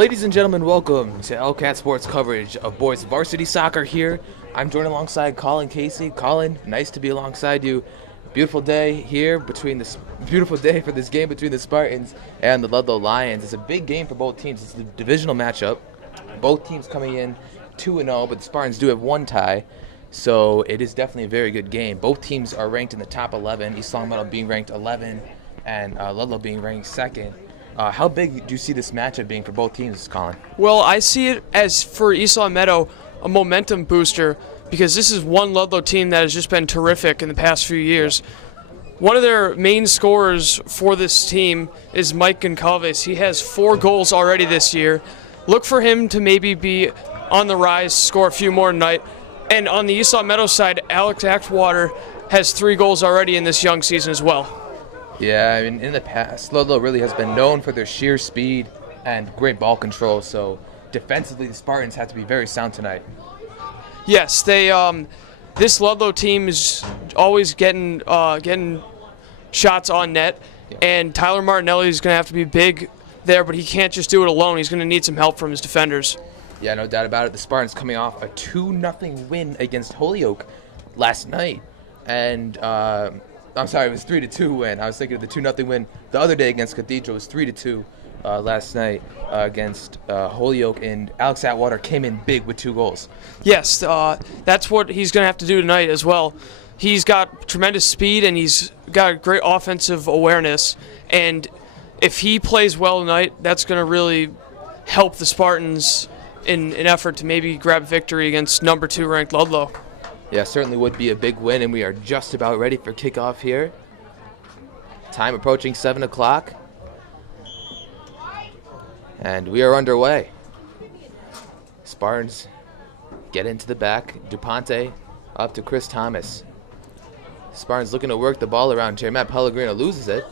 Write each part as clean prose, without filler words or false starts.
Ladies and gentlemen, welcome to LCAT Sports coverage of boys varsity soccer here. I'm joined alongside Colin Casey. Colin, nice to be alongside you. Beautiful day here beautiful day for this game between the Spartans and the Ludlow Lions. It's a big game for both teams. It's a divisional matchup. Both teams coming in 2-0, but the Spartans do have one tie. So it is definitely a very good game. Both teams are ranked in the top 11. East Longmeadow being ranked 11 and Ludlow being ranked second. How big do you see this matchup being for both teams, Colin? Well, I see it as, for East Longmeadow, a momentum booster because this is one Ludlow team that has just been terrific in the past few years. One of their main scorers for this team is Mike Goncalves. He has 4 goals already this year. Look for him to maybe be on the rise, score a few more tonight. And on the East Longmeadow side, Alex Axwater has 3 goals already in this young season as well. Yeah, I mean, in the past, Ludlow really has been known for their sheer speed and great ball control. So defensively, the Spartans have to be very sound tonight. Yes, this Ludlow team is always getting shots on net, and Tyler Martinelli is going to have to be big there, but he can't just do it alone. He's going to need some help from his defenders. Yeah, no doubt about it. The Spartans coming off a 2-0 win against Holyoke last night, and I'm sorry, it was 3-2 win. I was thinking of the 2-0 win the other day against Cathedral. It was 3-2 last night against Holyoke, and Alex Atwater came in big with 2 goals. Yes, that's what he's going to have to do tonight as well. He's got tremendous speed, and he's got great offensive awareness, and if he plays well tonight, that's going to really help the Spartans in an effort to maybe grab victory against number 2 ranked Ludlow. Yeah, certainly would be a big win, and we are just about ready for kickoff here. Time approaching 7 o'clock. And we are underway. Spartans get into the back. DuPonte up to Chris Thomas. Spartans looking to work the ball around. Jermatt Pellegrino loses it.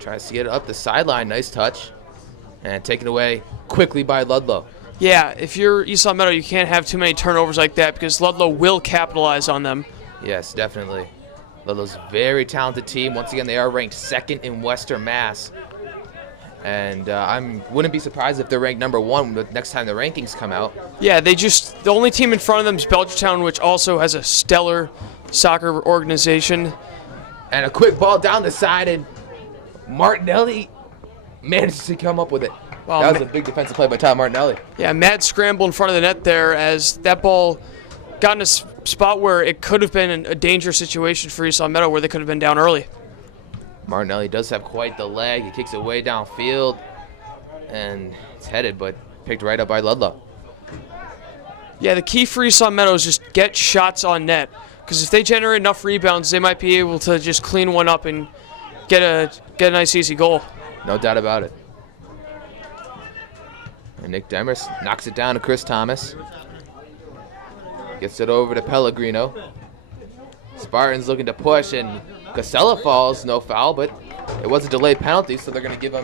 Tries to get it up the sideline. Nice touch. And taken away quickly by Ludlow. Yeah, if you're East Longmeadow, you can't have too many turnovers like that because Ludlow will capitalize on them. Yes, definitely. Ludlow's a very talented team. Once again, they are ranked 2nd in Western Mass. And I wouldn't be surprised if they're ranked number 1 the next time the rankings come out. Yeah, the only team in front of them is Belchertown, which also has a stellar soccer organization. And a quick ball down the side, and Martinelli manages to come up with it. Wow, that was a big defensive play by Tom Martinelli. Yeah, mad scramble in front of the net there as that ball got in a spot where it could have been a dangerous situation for East Longmeadow where they could have been down early. Martinelli does have quite the leg. He kicks it way downfield, and it's headed, but picked right up by Ludlow. Yeah, the key for East Longmeadow is just get shots on net, because if they generate enough rebounds, they might be able to just clean one up and get a nice easy goal. No doubt about it. And Nick Demers knocks it down to Chris Thomas. Gets it over to Pellegrino. Spartans looking to push, and Casella falls. No foul, but it was a delayed penalty, so they're going to give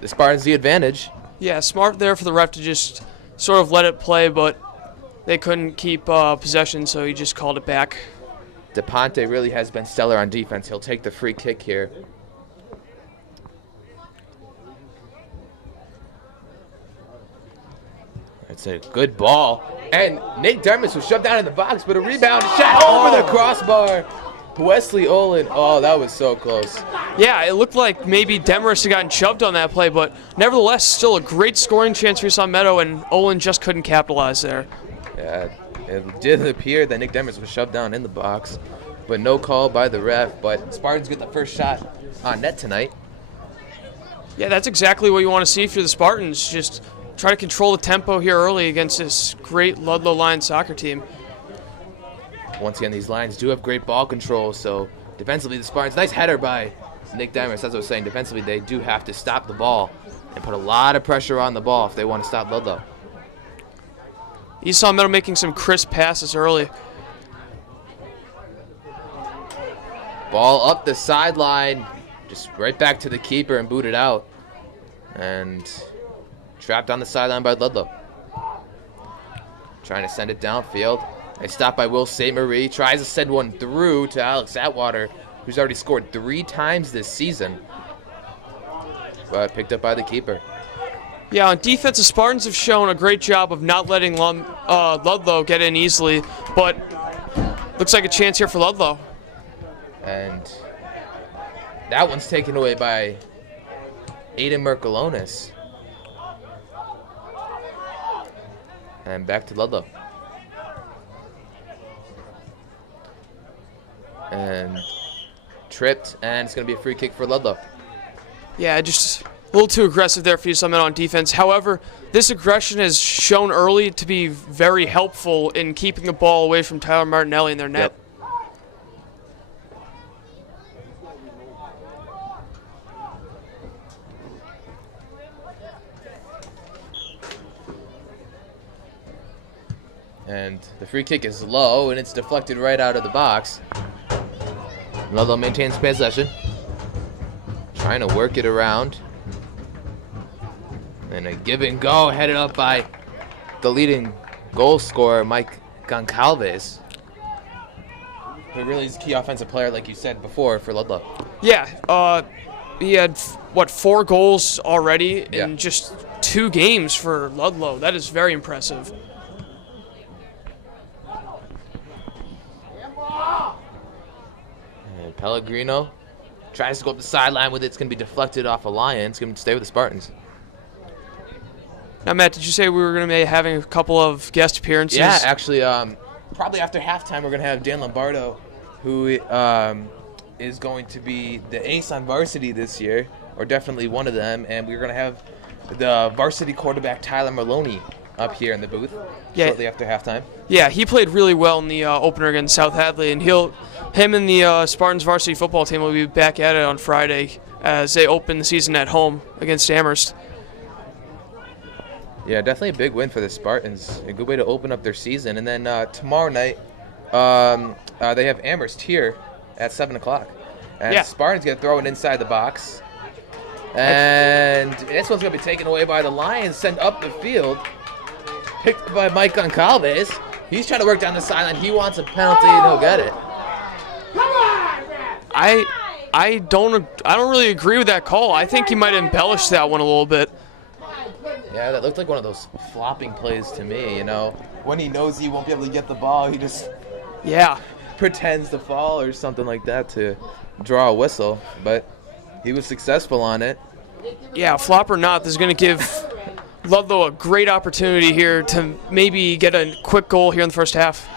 the Spartans the advantage. Yeah, smart there for the ref to just sort of let it play, but they couldn't keep possession, so he just called it back. DuPonte really has been stellar on defense. He'll take the free kick here. It's a good ball. And Nate Dermis was shoved down in the box, but a rebound shot over the crossbar. Wesley Olin. Oh, that was so close. Yeah, it looked like maybe Demarest had gotten shoved on that play, but nevertheless, still a great scoring chance for East Longmeadow, and Olin just couldn't capitalize there. Yeah, it did appear that Nick Demarest was shoved down in the box, but no call by the ref. But Spartans get the first shot on net tonight. Yeah, that's exactly what you want to see for the Spartans. Just try to control the tempo here early against this great Ludlow Lions soccer team. Once again, these Lions do have great ball control, so defensively the Spartans, nice header by Nick Demers. As I was saying, defensively they do have to stop the ball and put a lot of pressure on the ball if they want to stop Ludlow. East Longmeadow making some crisp passes early. Ball up the sideline, just right back to the keeper and booted out. And trapped on the sideline by Ludlow. Trying to send it downfield. They stop by Will St. Marie. Tries to send one through to Alex Atwater, who's already scored 3 times this season. But picked up by the keeper. Yeah, on defense, the Spartans have shown a great job of not letting Ludlow get in easily, but looks like a chance here for Ludlow. And that one's taken away by Aiden Merkalonis. And back to Ludlow. And tripped, and it's going to be a free kick for Ludlow. Yeah, just a little too aggressive there for East Long Meadow on defense. However, this aggression has shown early to be very helpful in keeping the ball away from Tyler Martinelli in their net. Yep. And the free kick is low, and it's deflected right out of the box. Ludlow maintains possession. Trying to work it around. And a give and go headed up by the leading goal scorer, Mike Goncalves, who really is a key offensive player, like you said before, for Ludlow. Yeah, he had, 4 goals already in just 2 games for Ludlow. That is very impressive. And Pellegrino tries to go up the sideline with it. It's going to be deflected off a Lion. It's going to stay with the Spartans. Now, Matt, did you say we were going to be having a couple of guest appearances? Yeah, actually, probably after halftime, we're going to have Dan Lombardo, who is going to be the ace on varsity this year, or definitely one of them, and we're going to have the varsity quarterback Tyler Maloney up here in the booth shortly after halftime. Yeah, he played really well in the opener against South Hadley, and him and the Spartans varsity football team will be back at it on Friday as they open the season at home against Amherst. Yeah, definitely a big win for the Spartans. A good way to open up their season. And then tomorrow night, they have Amherst here at 7 o'clock. And Spartans going to throw it inside the box. And this one's going to be taken away by the Lions, sent up the field. Picked up by Mike Goncalves. He's trying to work down the sideline. He wants a penalty, and he'll get it. I don't really agree with that call. I think he might embellish that one a little bit. Yeah, that looked like one of those flopping plays to me, you know. When he knows he won't be able to get the ball, he just pretends to fall or something like that to draw a whistle. But he was successful on it. Yeah, flop or not, this is going to give Ludlow a great opportunity here to maybe get a quick goal here in the first half.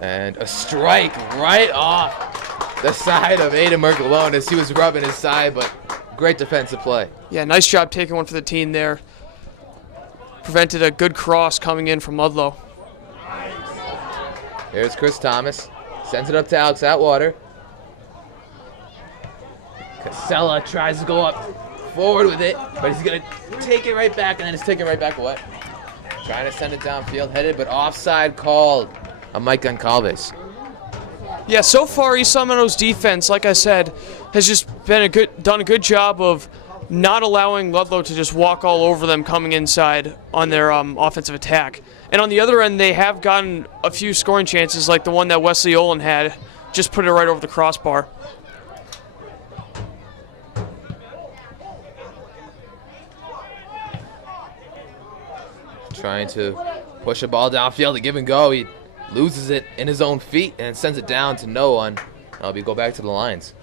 And a strike right off the side of Aiden Merkelone as he was rubbing his side, but great defensive play. Yeah, nice job taking one for the team there. Prevented a good cross coming in from Ludlow. Here's Chris Thomas. Sends it up to Alex Atwater. Casella tries to go up forward with it, but he's going to take it right back, and then it's taken right back away. Trying to send it downfield, headed, but offside called on Mike Goncalves. Yeah, so far East Long Meadow's defense, like I said, has just been done a good job of not allowing Ludlow to just walk all over them coming inside on their offensive attack. And on the other end, they have gotten a few scoring chances, like the one that Wesley Olin had, just put it right over the crossbar. Trying to push a ball downfield to give and go. He loses it in his own feet and sends it down to no one. We go back to the lines.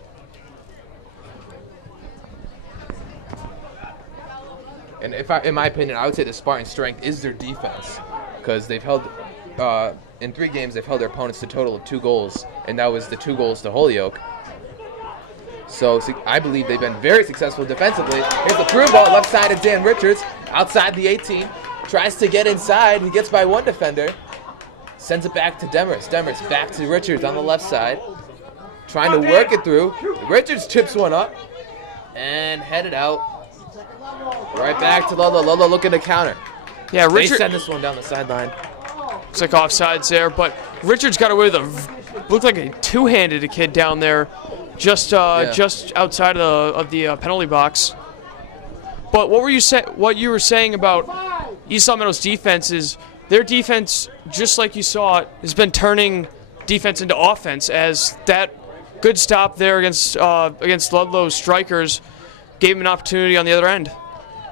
And in my opinion, I would say the Spartan strength is their defense, because they've held, in 3 games, they've held their opponents to a total of 2 goals, and that was the 2 goals to Holyoke. So I believe they've been very successful defensively. Here's the through ball, left side of Dan Richards, outside the 18. Tries to get inside. He gets by one defender. Sends it back to Demers. Demers back to Richards on the left side. Trying to work it through. Richards chips one up. And headed out. Right back to Ludlow. Ludlow looking to counter. Yeah, They send this one down the sideline. Looks like offsides there, but Richards got away with looked like a two-handed kid down there, just outside of the penalty box. But what you were saying about East Long Meadow's defense is their defense, just like you saw it, has been turning defense into offense, as that good stop there against Ludlow's strikers gave him an opportunity on the other end.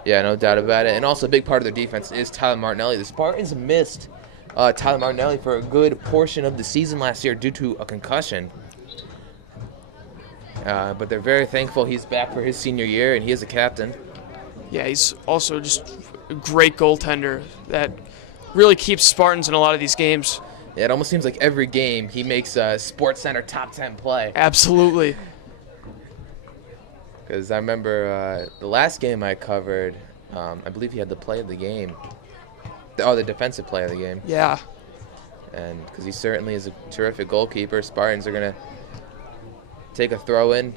Yeah, no doubt about it. And also a big part of their defense is Tyler Martinelli. The Spartans missed Tyler Martinelli for a good portion of the season last year due to a concussion. But they're very thankful he's back for his senior year, and he is a captain. Yeah, he's also just a great goaltender that really keeps Spartans in a lot of these games. Yeah, it almost seems like every game he makes a Sports Center top 10 play. Absolutely. Because I remember the last game I covered, I believe he had the play of the game. The defensive play of the game. Yeah. And because he certainly is a terrific goalkeeper, Spartans are going to take a throw in.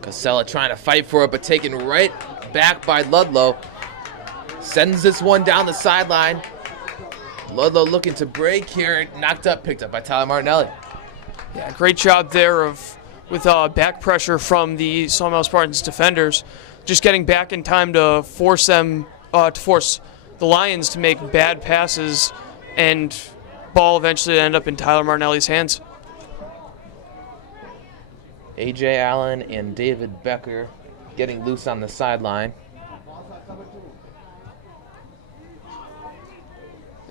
Casella trying to fight for it, but taken right back by Ludlow. Sends this one down the sideline. Ludlow looking to break here. Knocked up, picked up by Tyler Martinelli. Yeah, great job there with back pressure from the Sawmill Spartans defenders, just getting back in time to force the Lions to make bad passes, and ball eventually end up in Tyler Martinelli's hands. A.J. Allen and David Becker getting loose on the sideline.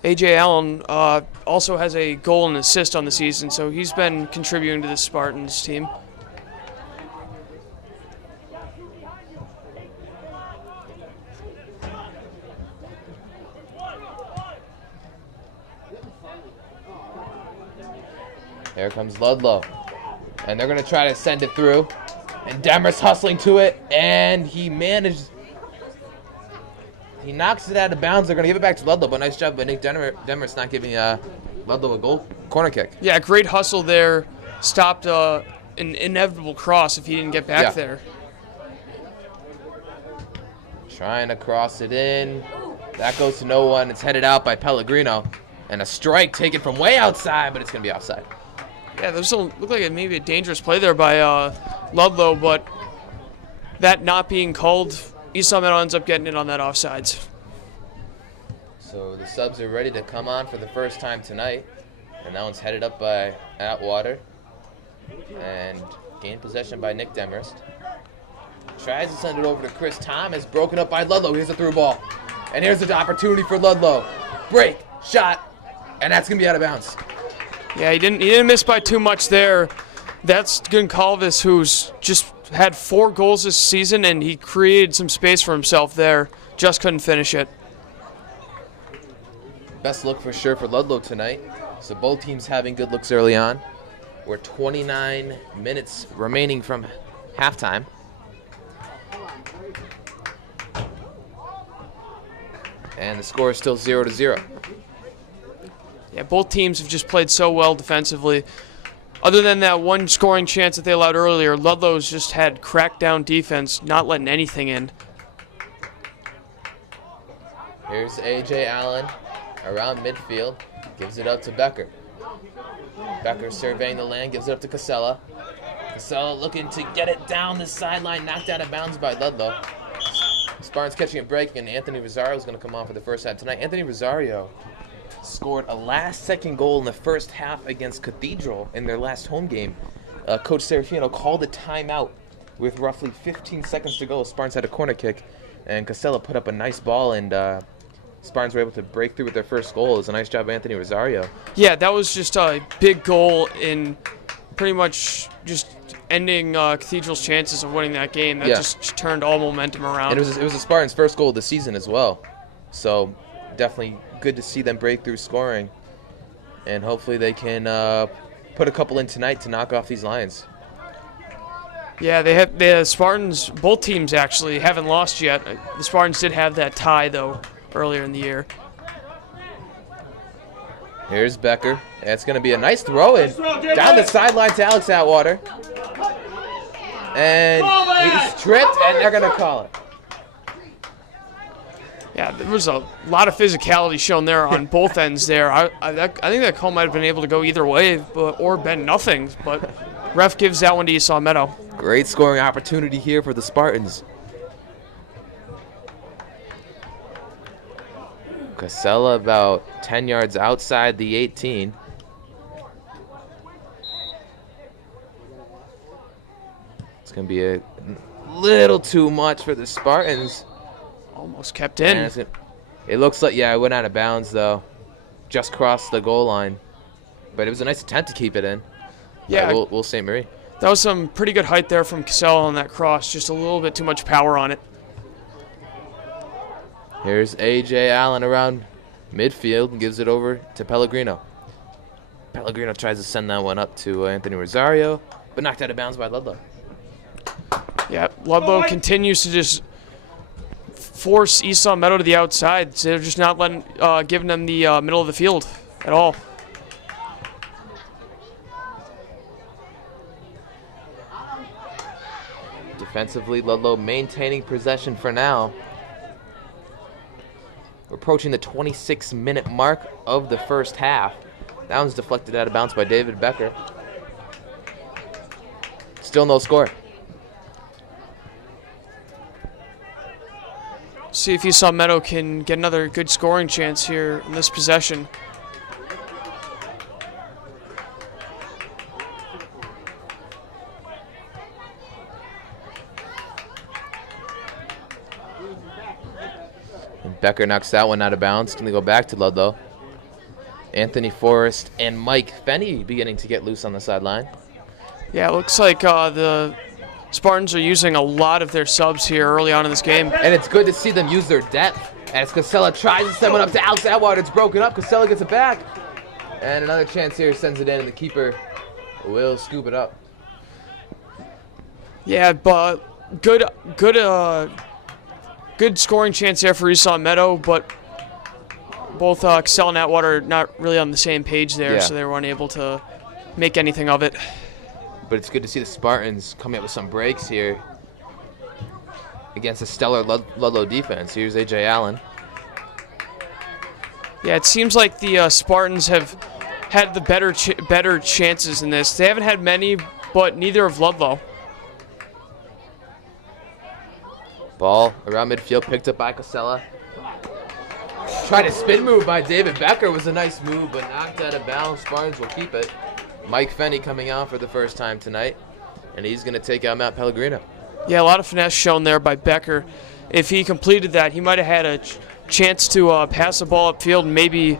A.J. Allen also has a goal and assist on the season, so he's been contributing to the Spartans team. There comes Ludlow. And they're going to try to send it through. And Demers hustling to it, and he managed. He knocks it out of bounds. They're going to give it back to Ludlow, but nice job by Nick Demers not giving Ludlow a corner kick. Yeah, great hustle there. Stopped an inevitable cross if he didn't get back there. Trying to cross it in. That goes to no one. It's headed out by Pellegrino. And a strike taken from way outside, but it's going to be offside. Yeah, this looked like maybe a dangerous play there by Ludlow, but that not being called, East Meadow ends up getting it on that offsides. So the subs are ready to come on for the first time tonight. And that one's headed up by Atwater. And gained possession by Nick Demarest. Tries to send it over to Chris Thomas, broken up by Ludlow. Here's a through ball. And here's the opportunity for Ludlow. Break, shot, and that's going to be out of bounds. Yeah, he didn't miss by too much there. That's Goncalves, who's just had 4 goals this season, and he created some space for himself there. Just couldn't finish it. Best look for sure for Ludlow tonight. So both teams having good looks early on. We're 29 minutes remaining from halftime. And the score is still 0-0. Yeah, both teams have just played so well defensively. Other than that one scoring chance that they allowed earlier, Ludlow's just had crackdown defense, not letting anything in. Here's A.J. Allen around midfield. Gives it up to Becker. Becker surveying the land, gives it up to Casella. Casella looking to get it down the sideline, knocked out of bounds by Ludlow. Spartans catching a break, and Anthony Rosario is going to come on for the first half tonight. Anthony Rosario scored a last-second goal in the first half against Cathedral in their last home game. Coach Serafino called a timeout with roughly 15 seconds to go. Spartans had a corner kick, and Casella put up a nice ball, and Spartans were able to break through with their first goal. It was a nice job by Anthony Rosario. Yeah, that was just a big goal in pretty much just ending Cathedral's chances of winning that game. That just turned all momentum around. And it was the Spartans' first goal of the season as well. So definitely good to see them break through scoring. And hopefully they can put a couple in tonight to knock off these Lions. Yeah, the Spartans, both teams actually haven't lost yet. The Spartans did have that tie, though, earlier in the year. Here's Becker. That's going to be a nice throw-in down the sideline to Alex Atwater. And he's tripped, and they're going to call it. Yeah, there was a lot of physicality shown there on both ends there. I think that call might have been able to go either way or been nothing, but ref gives that one to Esau Meadow. Great scoring opportunity here for the Spartans. Casella about 10 yards outside the 18. going to be a little too much for the Spartans. Almost kept in. It looks like, yeah, it went out of bounds, though. Just crossed the goal line. But it was a nice attempt to keep it in. Yeah. Will St. Marie. That was some pretty good height there from Casella on that cross. Just a little bit too much power on it. Here's A.J. Allen around midfield and gives it over to Pellegrino. Pellegrino tries to send that one up to Anthony Rosario, but knocked out of bounds by Ludlow. Yeah, Ludlow continues to just force East Long Meadow to the outside. So they're just not giving them the middle of the field at all. Defensively, Ludlow maintaining possession for now. We're approaching the 26-minute mark of the first half. That one's deflected out of bounds by David Becker. Still no score. See if East Long Meadow can get another good scoring chance here in this possession. And Becker knocks that one out of bounds. Going to go back to Ludlow. Anthony Forrest and Mike Fenney beginning to get loose on the sideline. Yeah, it looks like the Spartans are using a lot of their subs here early on in this game. And it's good to see them use their depth. As Casella tries to send one up to Alex Atwater, it's broken up. Casella gets it back. And another chance here, sends it in, and the keeper will scoop it up. Yeah, but good scoring chance there for East Long Meadow, but both Casella and Atwater not really on the same page there, so they were unable to make anything of it. But it's good to see the Spartans coming up with some breaks here against a stellar Ludlow defense. Here's A.J. Allen. Yeah, it seems like the Spartans have had the better chances in this. They haven't had many, but neither of Ludlow. Ball around midfield, picked up by Casella. Tried a spin move by David Becker. Was a nice move, but knocked out of bounds. Spartans will keep it. Mike Fenney coming out for the first time tonight, and he's going to take out Matt Pellegrino. Yeah, a lot of finesse shown there by Becker. If he completed that, he might have had a chance to pass the ball upfield and maybe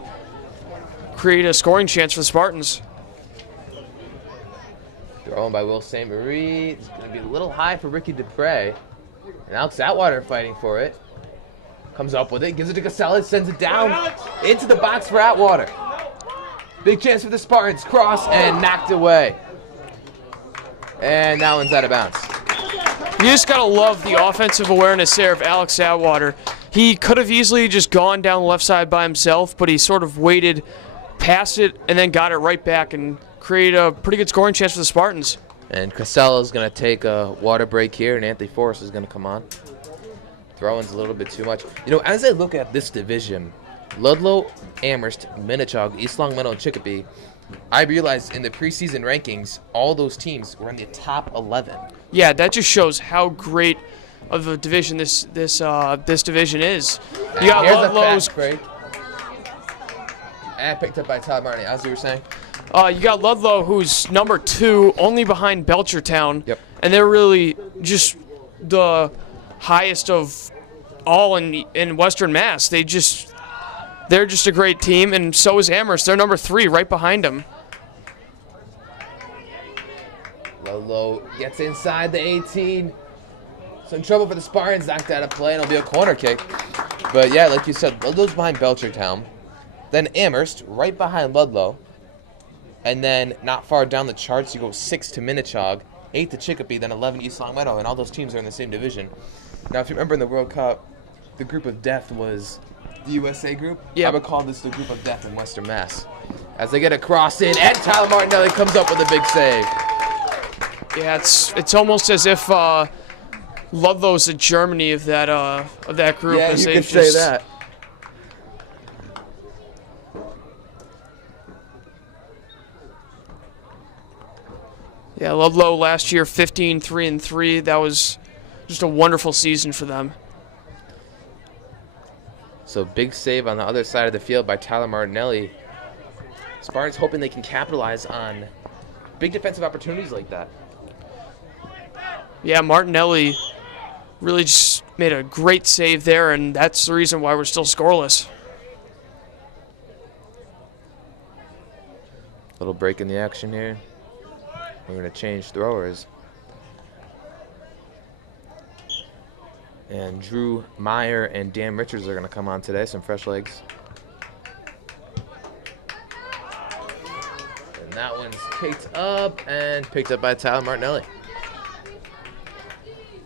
create a scoring chance for the Spartans. Thrown by Will St. Marie. It's going to be a little high for Ricky Dupre. And Alex Atwater fighting for it. Comes up with it, gives it to Casella, sends it down into the box for Atwater. Big chance for the Spartans. Cross and knocked away. And that one's out of bounds. You just got to love the offensive awareness there of Alex Atwater. He could have easily just gone down the left side by himself, but he sort of waited, passed it, and then got it right back and created a pretty good scoring chance for the Spartans. And Casella's going to take a water break here, and Anthony Forrest is going to come on. Throwing's a little bit too much. You know, as I look at this division, Ludlow, Amherst, Minnechaug, East Long Meadow, and Chicopee, I realized in the preseason rankings, all those teams were in the top 11. Yeah, that just shows how great of a division this division is. You got Here's Ludlow's. a fast break. And picked up by Todd Martin, as you were saying. You got Ludlow, who's number 2, only behind Belchertown. Yep. And they're really just the highest of all in Western Mass. They're just a great team, and so is Amherst. They're number 3, right behind them. Ludlow gets inside the 18. Some trouble for the Spartans, knocked out of play, and it'll be a corner kick. But yeah, like you said, Ludlow's behind Belchertown. Then Amherst, right behind Ludlow. And then not far down the charts, you go 6 to Minnechaug, 8 to Chicopee, then 11 East Long Meadow, and all those teams are in the same division. Now, if you remember in the World Cup, the group of death was the USA group. Yeah. I would call this the group of death in Western Mass. As they get a cross in, and Tyler Martinelli comes up with a big save. Yeah, it's almost as if Ludlow's the Germany of that group. Yeah, as you they've could say just- that. Yeah, Ludlow last year 15-3-3. That was just a wonderful season for them. So big save on the other side of the field by Tyler Martinelli. Spartans hoping they can capitalize on big defensive opportunities like that. Yeah, Martinelli really just made a great save there, and that's the reason why we're still scoreless. Little break in the action here. We're going to change throwers. And Drew Meyer and Dan Richards are going to come on today, some fresh legs. And that one's picked up by Tyler Martinelli.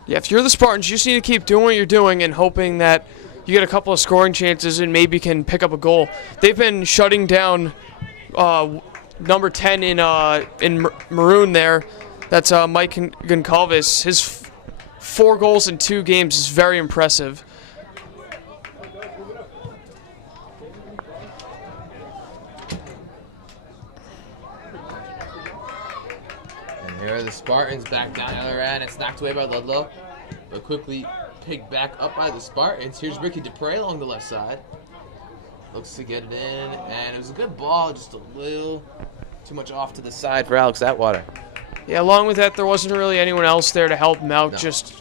Yeah, if you're the Spartans, you just need to keep doing what you're doing and hoping that you get a couple of scoring chances and maybe can pick up a goal. They've been shutting down number 10 in maroon there. That's Mike Goncalves. His 4 goals in 2 games is very impressive. And here are the Spartans back down the other end. It's knocked away by Ludlow, but quickly picked back up by the Spartans. Here's Ricky Dupre along the left side. Looks to get it in, and it was a good ball, just a little too much off to the side for Alex Atwater. Yeah, along with that, there wasn't really anyone else there to help him out. No. Just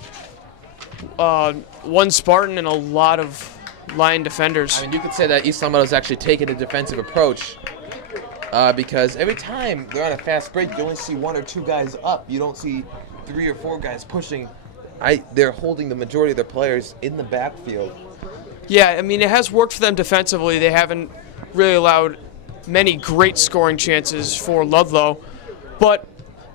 one Spartan and a lot of line defenders. I mean, you could say that East Meadow's actually taken a defensive approach because every time they're on a fast break, you only see 1 or 2 guys up. You don't see 3 or 4 guys pushing. They're holding the majority of their players in the backfield. Yeah, I mean, it has worked for them defensively. They haven't really allowed many great scoring chances for Ludlow. But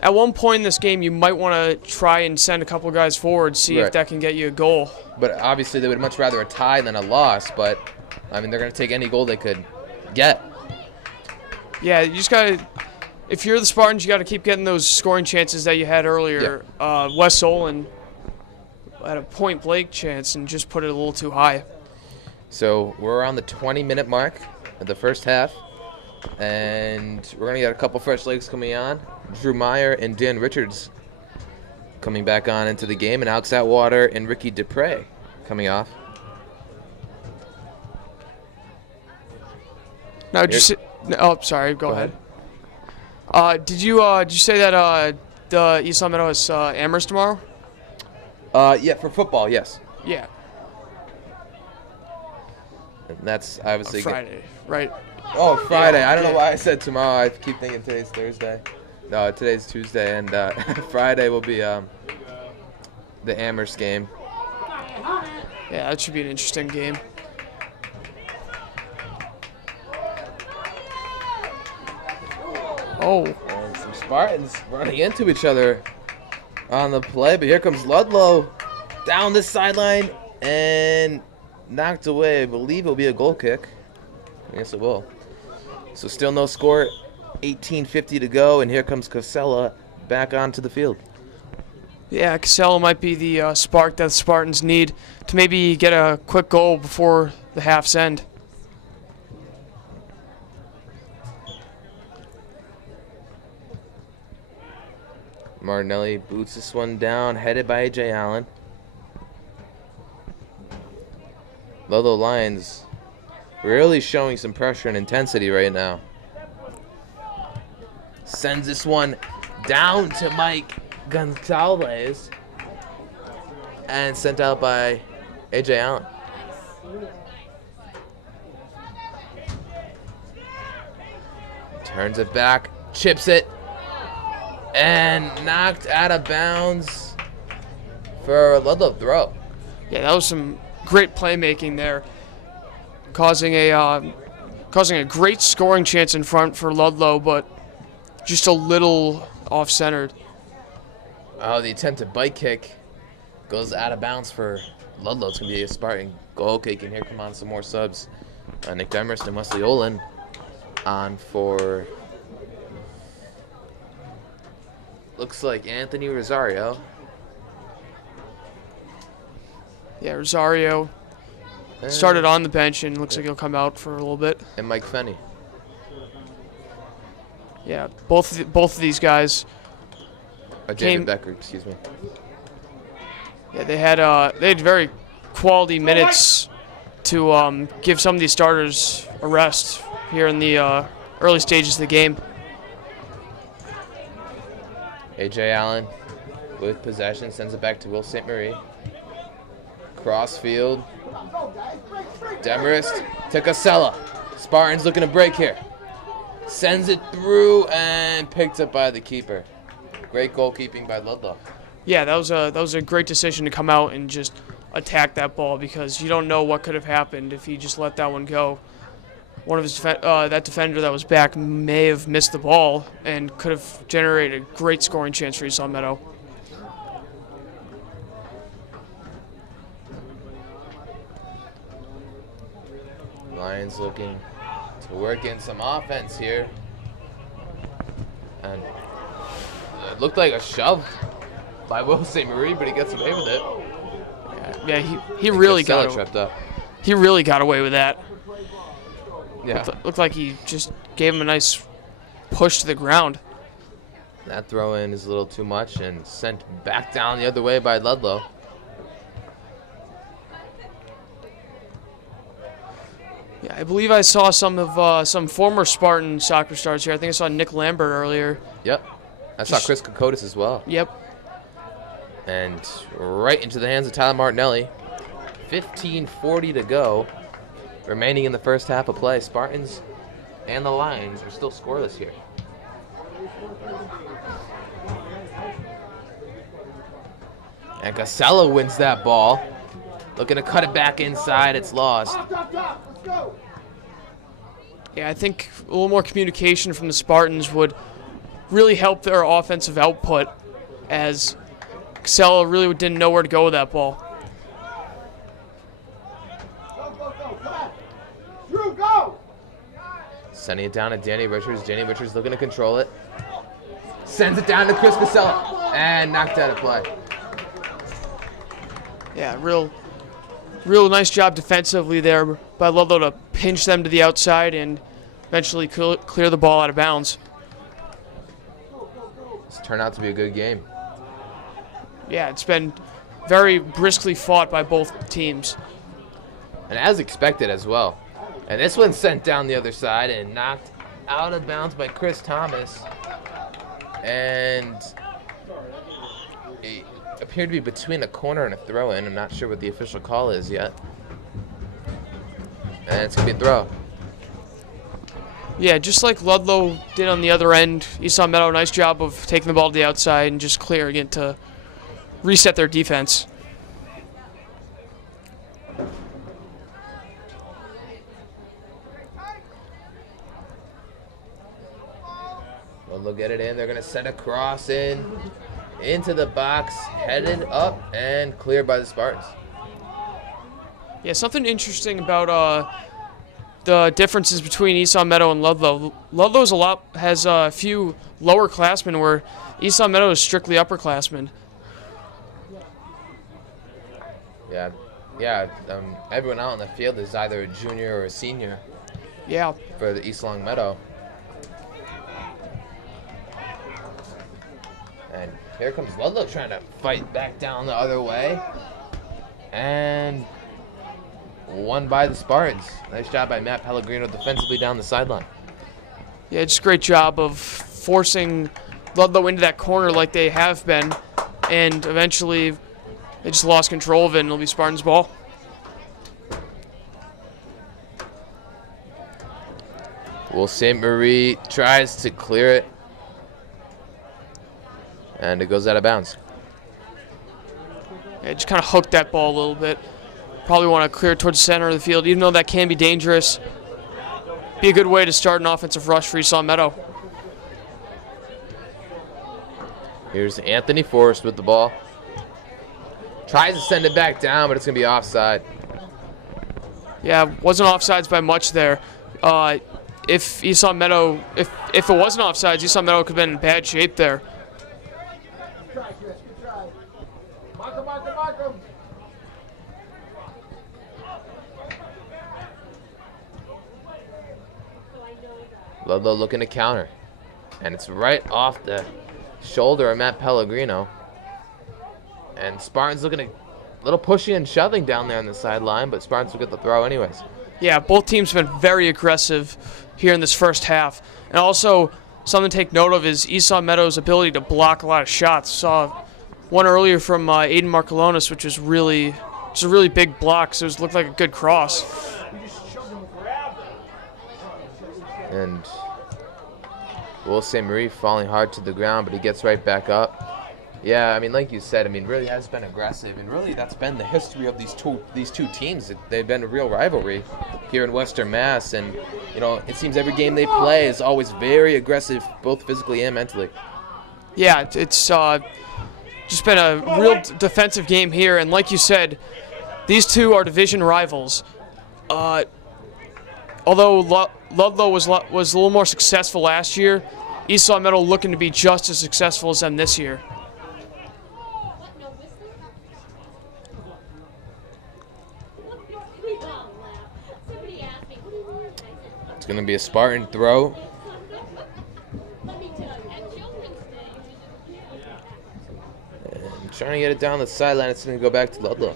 at one point in this game, you might want to try and send a couple guys forward, see if that can get you a goal. But obviously, they would much rather a tie than a loss. But, I mean, they're going to take any goal they could get. Yeah, you just got to, if you're the Spartans, you got to keep getting those scoring chances that you had earlier. Yeah. Wes Solon had a point-blank chance and just put it a little too high. So we're around the 20-minute mark of the first half, and we're going to get a couple fresh legs coming on. Drew Meyer and Dan Richards coming back on into the game, and Alex Atwater and Ricky Dupre coming off. Now, sorry, go ahead. Did you say that the East Meadow has Amherst tomorrow? Yeah, for football, yes. Yeah. And that's obviously Friday, right? Oh, Friday. I don't know why I said tomorrow. I keep thinking today's Thursday. No, today's Tuesday, and Friday will be the Amherst game. Yeah, that should be an interesting game. Oh. And some Spartans running into each other on the play, but here comes Ludlow down the sideline and knocked away. I believe it'll be a goal kick. Yes, it will. So still no score. 18:50 to go, and here comes Casella back onto the field. Yeah, Casella might be the spark that the Spartans need to maybe get a quick goal before the half's end. Martinelli boots this one down, headed by A.J. Allen. Ludlow Lions really showing some pressure and intensity right now. Sends this one down to Mike Gonzalez and sent out by A.J. Allen. Turns it back, chips it, and knocked out of bounds for a Ludlow throw. Yeah, that was some great playmaking there, causing a great scoring chance in front for Ludlow, but just a little off-centered. Oh, the attempted bite kick goes out of bounds for Ludlow. It's going to be a Spartan goal kick, and here come on some more subs. Nick Demers and Wesley Olin on for, looks like Anthony Rosario. Yeah, Rosario started on the bench and looks like he'll come out for a little bit. And Mike Fenney. Yeah, both of these guys. David Becker, excuse me. Yeah, they had very quality minutes to give some of these starters a rest here in the early stages of the game. A.J. Allen with possession, sends it back to Will St. Marie. Crossfield. Demarest to Casella. Spartans looking to break here. Sends it through and picked up by the keeper. Great goalkeeping by Ludlow. Yeah, that was a great decision to come out and just attack that ball, because you don't know what could have happened if he just let that one go. One of his that defender that was back may have missed the ball and could have generated a great scoring chance for East Long Meadow. Lions looking to work in some offense here. And it looked like a shove by Will St. Marie, but he gets away with it. Yeah, he really got tripped up. He really got away with that. Yeah. Looked like he just gave him a nice push to the ground. That throw in is a little too much and sent back down the other way by Ludlow. Yeah, I believe I saw some former Spartan soccer stars here. I think I saw Nick Lambert earlier. Yep. I saw Chris Kokotis as well. Yep. And right into the hands of Tyler Martinelli. 15:40 to go. Remaining in the first half of play. Spartans and the Lions are still scoreless here. And Casella wins that ball. Looking to cut it back inside. It's lost. Yeah, I think a little more communication from the Spartans would really help their offensive output, as Casella really didn't know where to go with that ball. Sending it down to Danny Richards. Danny Richards looking to control it. Sends it down to Chris Casella. And knocked out of play. Yeah, real nice job defensively there by Ludlow to pinch them to the outside and eventually clear the ball out of bounds. This turned out to be a good game. Yeah, it's been very briskly fought by both teams. And as expected as well. And this one's sent down the other side and knocked out of bounds by Chris Thomas. And it appeared to be between a corner and a throw-in. I'm not sure what the official call is yet. And it's going to be a throw. Yeah, just like Ludlow did on the other end, East Long Meadow, nice job of taking the ball to the outside and just clearing it to reset their defense. Well, they'll get it in. They're going to send a cross into the box, headed up and cleared by the Spartans. Yeah, something interesting about the differences between East Long Meadow and Ludlow. Ludlow has a few lower classmen, where East Long Meadow is strictly upperclassmen. Yeah. Everyone out on the field is either a junior or a senior. Yeah. For the East Long Meadow. And here comes Ludlow trying to fight back down the other way. And won by the Spartans. Nice job by Matt Pellegrino defensively down the sideline. Yeah, just a great job of forcing Ludlow into that corner like they have been. And eventually they just lost control of it, and it'll be Spartans' ball. Will St. Marie tries to clear it. And it goes out of bounds. Yeah, just kind of hooked that ball a little bit. Probably want to clear it towards the center of the field, even though that can be dangerous. Be a good way to start an offensive rush for East Long Meadow. Here's Anthony Forrest with the ball. Tries to send it back down, but it's going to be offside. Yeah, wasn't offsides by much there. If East Long Meadow, if it wasn't offsides, East Long Meadow could have been in bad shape there. Ludlow looking to counter. And it's right off the shoulder of Matt Pellegrino. And Spartans looking a little pushy and shoving down there on the sideline, but Spartans will get the throw anyways. Yeah, both teams have been very aggressive here in this first half. And also, something to take note of is East Long Meadow's ability to block a lot of shots. Saw one earlier from Aiden Markalonis, which was really it's a really big block, so it looked like a good cross. And Will St. Marie falling hard to the ground, but he gets right back up. Yeah, I mean, like you said, I mean, really has been aggressive, and really that's been the history of these two teams. They've been a real rivalry here in Western Mass, and you know, it seems every game they play is always very aggressive, both physically and mentally. Yeah, it's just been a real defensive game here, and like you said, these two are division rivals. Although Ludlow was a little more successful last year, East Long Meadow looking to be just as successful as them this year. It's going to be a Spartan throw. And trying to get it down the sideline. It's going to go back to Ludlow.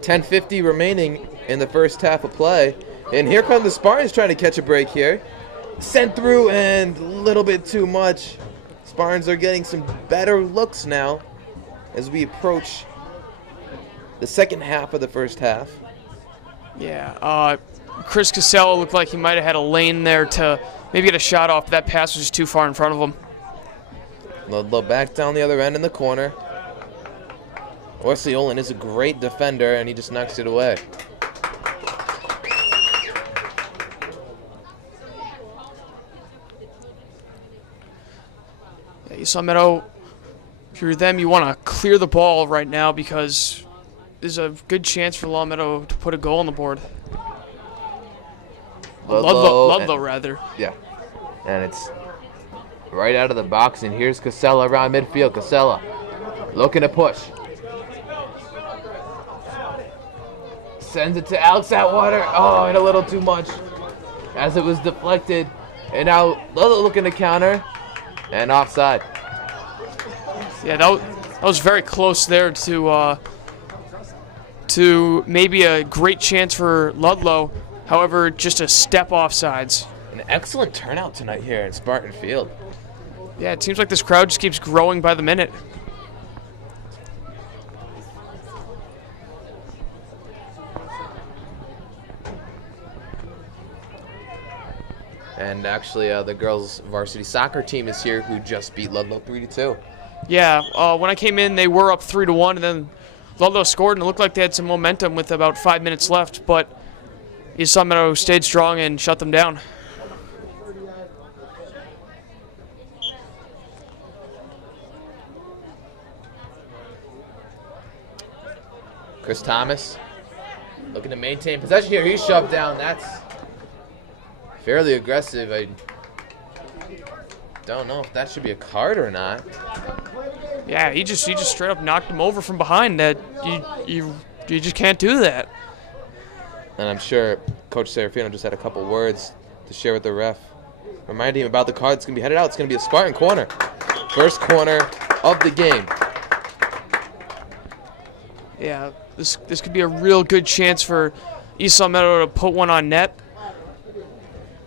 10:50 remaining in the first half of play. And here come the Spartans trying to catch a break here. Sent through and a little bit too much. Spartans are getting some better looks now as we approach the second half of the first half. Yeah, Chris Casella looked like he might have had a lane there to maybe get a shot off, but that pass was just too far in front of him. Ludlow back down the other end in the corner. Wesley Olin is a great defender, and he just knocks it away. Yeah, East Long Meadow, if you're them, you want to clear the ball right now because there's a good chance for Long Meadow to put a goal on the board. Ludlow, rather. Yeah, and it's right out of the box, and here's Casella around midfield. Casella looking to push. Sends it to Alex Atwater. Oh, and a little too much as it was deflected. And now Ludlow looking to counter. And offside. Yeah, that was very close there to maybe a great chance for Ludlow. However, just a step offsides. An excellent turnout tonight here at Spartan Field. Yeah, it seems like this crowd just keeps growing by the minute. And actually, the girls' varsity soccer team is here, who just beat Ludlow 3-2. Yeah, when I came in, they were up 3-1, and then Ludlow scored, and it looked like they had some momentum with about 5 minutes left. But East Long Meadow stayed strong and shut them down. Chris Thomas looking to maintain possession here. He's shoved down. That's fairly aggressive. I don't know if that should be a card or not. Yeah, he just straight up knocked him over from behind. That you just can't do that. And I'm sure Coach Serafino just had a couple words to share with the ref, reminding him about the card that's going to be headed out. It's going to be a Spartan corner. First corner of the game. Yeah, this could be a real good chance for East Long Meadow to put one on net.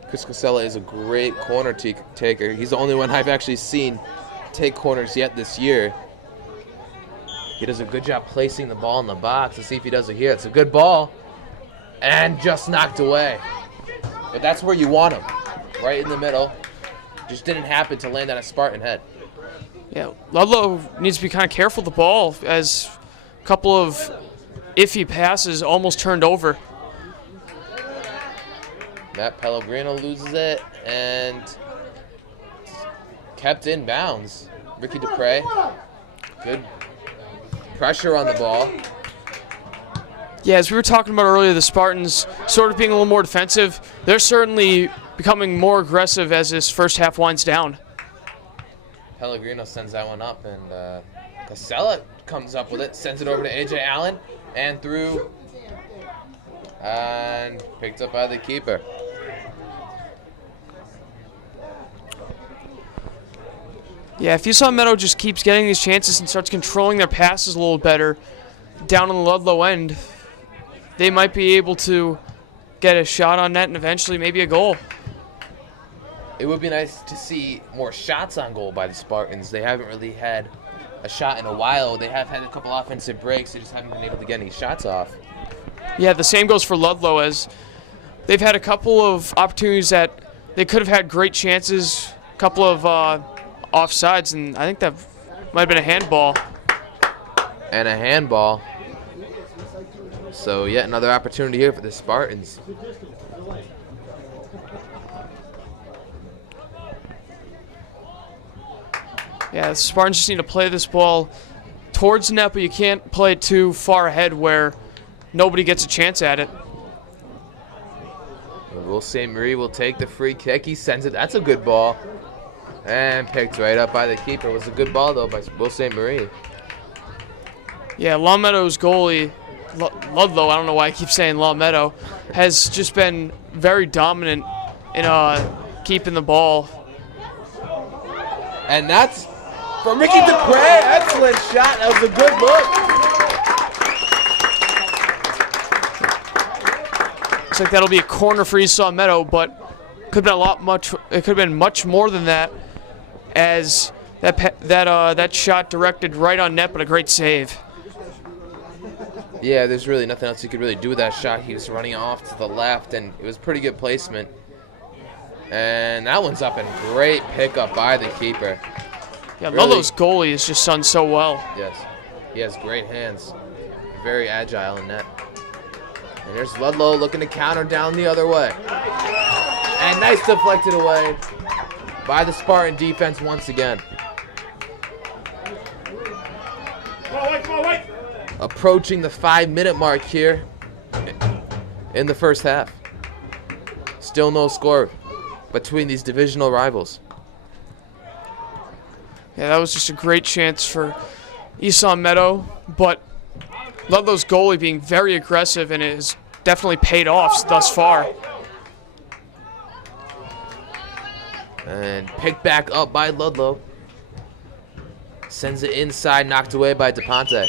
Chris Casella is a great corner taker. He's the only one I've actually seen take corners yet this year. He does a good job placing the ball in the box. Let's see if he does it here. It's a good ball. And just knocked away. But that's where you want him. Right in the middle. Just didn't happen to land on a Spartan head. Yeah, Ludlow needs to be kind of careful with the ball, as a couple of iffy passes almost turned over. Matt Pellegrino loses it and kept in bounds. Ricky Dupre, good pressure on the ball. Yeah, as we were talking about earlier, the Spartans sort of being a little more defensive. They're certainly becoming more aggressive as this first half winds down. Pellegrino sends that one up, and Casella comes up with it, sends it over to A.J. Allen, and through, and picked up by the keeper. Yeah, if East Long Meadow just keeps getting these chances and starts controlling their passes a little better down on the Ludlow end, they might be able to get a shot on net and eventually maybe a goal. it would be nice to see more shots on goal by the Spartans. They haven't really had a shot in a while. They have had a couple offensive breaks. They just haven't been able to get any shots off. Yeah, the same goes for Ludlow, as they've had a couple of opportunities that they could have had great chances, a couple of offsides, and I think that might have been a handball. And a handball. So yet another opportunity here for the Spartans. Yeah, the Spartans just need to play this ball towards the net, but you can't play it too far ahead where nobody gets a chance at it. Will St. Marie will take the free kick. He sends it. That's a good ball. And picked right up by the keeper. It was a good ball, though, by Will St. Marie. Yeah, Longmeadow's goalie, Ludlow, I don't know why I keep saying Longmeadow, has just been very dominant in keeping the ball. And that's from Ricky Dupre. Excellent shot. That was a good look. Looks like that'll be a corner for East Meadow, but could have been it could have been much more than that, as that shot directed right on net, but a great save. Yeah, there's really nothing else you could really do with that shot. He was running off to the left, and it was pretty good placement. And that one's up, and great pickup by the keeper. Yeah, really, Ludlow's goalie has just done so well. Yes, he has great hands. Very agile in net. And here's Ludlow looking to counter down the other way. And nice deflected away by the Spartan defense once again. Approaching the 5-minute mark here in the first half. Still no score between these divisional rivals. Yeah, that was just a great chance for East Meadow, but Ludlow's goalie being very aggressive, and it has definitely paid off thus far. And picked back up by Ludlow. Sends it inside, knocked away by DePonte.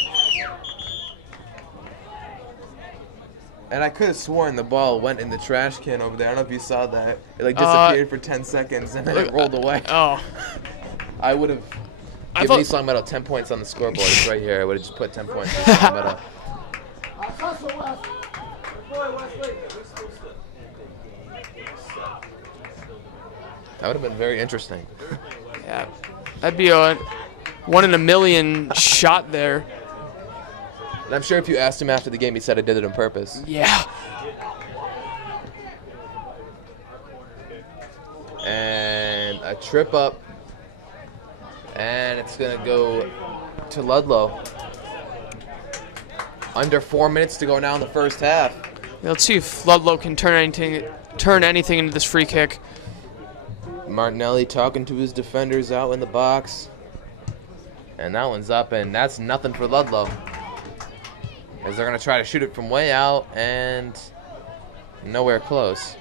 And I could have sworn the ball went in the trash can over there. I don't know if you saw that. It disappeared for 10 seconds and then it rolled away. Oh. I would have given East Long Meadow 10 points on the scoreboard. It's right here. I would have just put 10 points for East Long Meadow. That would have been very interesting. Yeah, that'd be a 1 in a million shot there. And I'm sure if you asked him after the game, he said I did it on purpose. Yeah. And a trip up. And it's going to go to Ludlow. Under 4 minutes to go now in the first half. Yeah, let's see if Ludlow can turn anything into this free kick. Martinelli talking to his defenders out in the box. And that one's up, and that's nothing for Ludlow. As they're going to try to shoot it from way out, and nowhere close.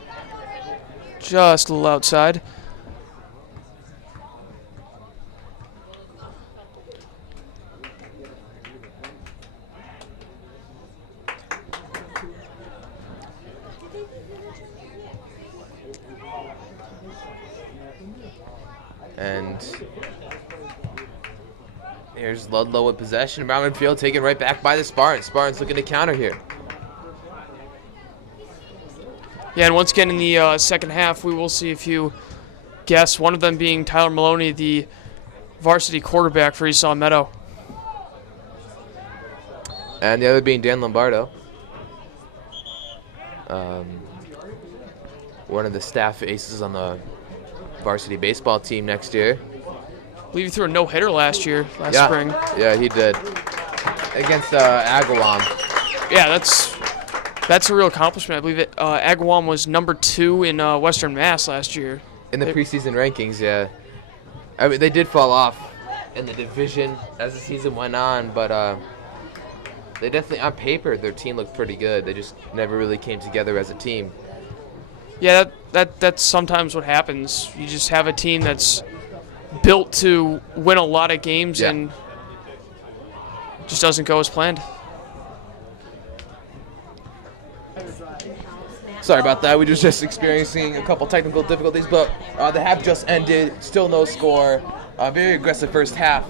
Just a little outside. And here's Ludlow with possession around midfield, taken right back by the Spartans. Spartans looking to counter here. Yeah, and once again in the second half, we will see a few guests, one of them being Tyler Maloney, the varsity quarterback for East Meadow. And the other being Dan Lombardo. One of the staff aces on the varsity baseball team next year. I believe he threw a no-hitter last spring. Yeah, he did. Against Agawam. Yeah, that's a real accomplishment. I believe Agawam was number 2 in Western Mass last year. In the preseason rankings, yeah. I mean, they did fall off in the division as the season went on, but they definitely, on paper, their team looked pretty good. They just never really came together as a team. Yeah, that's sometimes what happens. You just have a team that's built to win a lot of games and just doesn't go as planned. Sorry about that. We were just experiencing a couple technical difficulties, but the half just ended. Still no score. Very aggressive first half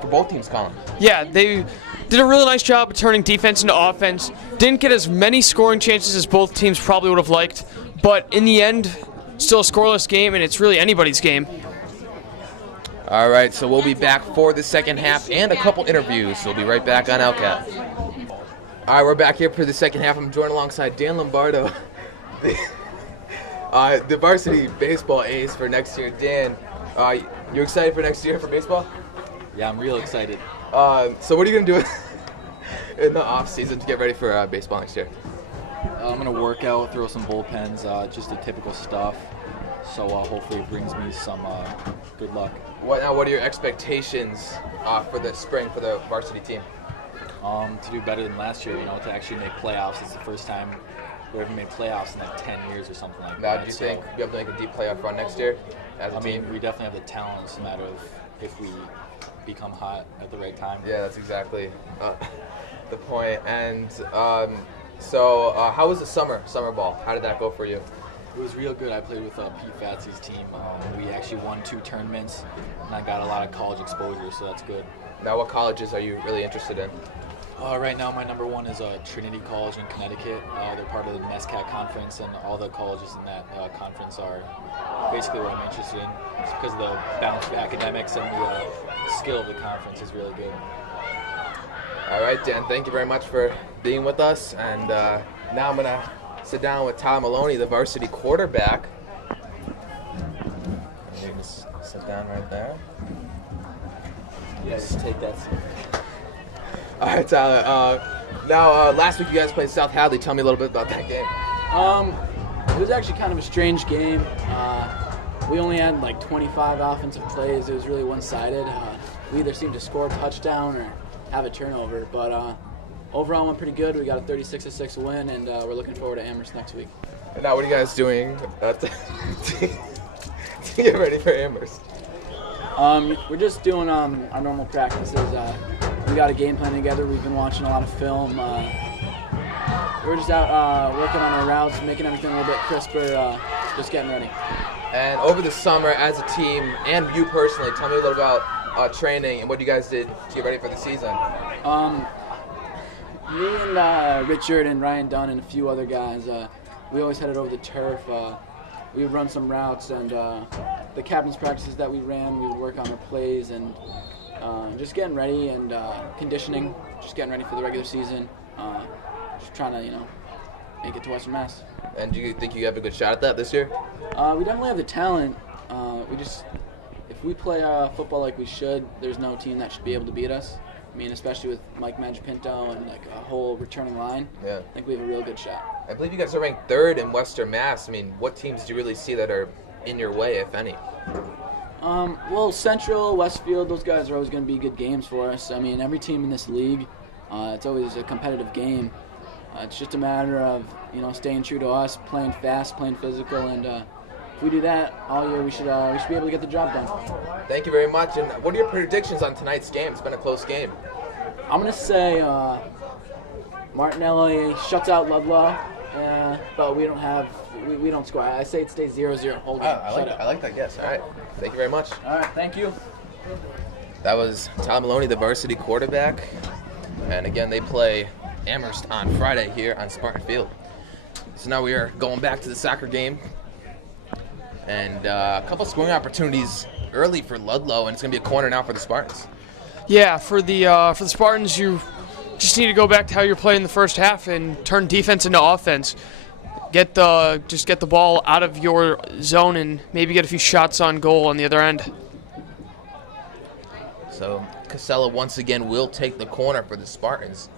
for both teams, Colin. Yeah, they did a really nice job of turning defense into offense. Didn't get as many scoring chances as both teams probably would have liked, but in the end, still a scoreless game, and it's really anybody's game. All right, so we'll be back for the second half and a couple interviews. So we'll be right back on LCAT. All right, we're back here for the second half. I'm joined alongside Dan Lombardo, the varsity baseball ace for next year. Dan, you excited for next year for baseball? Yeah, I'm real excited. So what are you going to do in the off season to get ready for baseball next year? I'm going to work out, throw some bullpens, just the typical stuff. So hopefully it brings me some good luck. What are your expectations for the spring for the varsity team? To do better than last year, to actually make playoffs. It's the first time we ever made playoffs in like 10 years or something like that. Now, do you think you'll be able to make a deep playoff run next year as a team? We definitely have the talent. It's a matter of if we become hot at the right time. Yeah, that's exactly the point. And so how was the summer ball? How did that go for you? It was real good. I played with Pete Fatsy's team. We actually won 2 tournaments, and I got a lot of college exposure, so that's good. Now, what colleges are you really interested in? Right now, my number one is Trinity College in Connecticut. They're part of the NESCAC conference, and all the colleges in that conference are basically what I'm interested in. It's because of the balance of academics and the skill of the conference is really good. All right, Dan, thank you very much for being with us. And now I'm going to sit down with Tyler Maloney, the varsity quarterback. You can just sit down right there. Yeah, just take that seat. All right, Tyler. Now, last week you guys played South Hadley. Tell me a little bit about that game. It was actually kind of a strange game. We only had like 25 offensive plays. It was really one-sided. We either seemed to score a touchdown or have a turnover. But overall, went pretty good. We got a 36-6 win, and we're looking forward to Amherst next week. And now, what are you guys doing to get ready for Amherst? We're just doing our normal practices. We got a game plan together. We've been watching a lot of film. We're just out working on our routes, making everything a little bit crisper, just getting ready. And over the summer, as a team, and you personally, tell me a little about training and what you guys did to get ready for the season. Me and Richard and Ryan Dunn and a few other guys, we always headed over the turf. We would run some routes, and the captain's practices that we ran, we would work on our plays and just getting ready and conditioning, just getting ready for the regular season, just trying to, make it to Western Mass. And do you think you have a good shot at that this year? We definitely have the talent. If we play football like we should, there's no team that should be able to beat us. I mean, especially with Mike Magipinto and like a whole returning line. Yeah. I think we have a real good shot. I believe you guys are ranked 3rd in Western Mass. I mean, what teams do you really see that are in your way, if any? Well, Central, Westfield, those guys are always going to be good games for us. I mean, every team in this league, it's always a competitive game. It's just a matter of, staying true to us, playing fast, playing physical, and if we do that all year, we should be able to get the job done. Thank you very much. And what are your predictions on tonight's game? It's been a close game. I'm going to say Martinelli shuts out Ludlow, but we don't score. I say it stays 0-0 whole game. I like that guess. All right. Thank you very much. All right. Thank you. That was Tom Maloney, the varsity quarterback. And again, they play Amherst on Friday here on Spartan Field. So now we are going back to the soccer game. And a couple scoring opportunities early for Ludlow, and it's going to be a corner now for the Spartans. Yeah, for the Spartans, you just need to go back to how you're playing the first half and turn defense into offense. Get the ball out of your zone and maybe get a few shots on goal on the other end. So Casella once again will take the corner for the Spartans.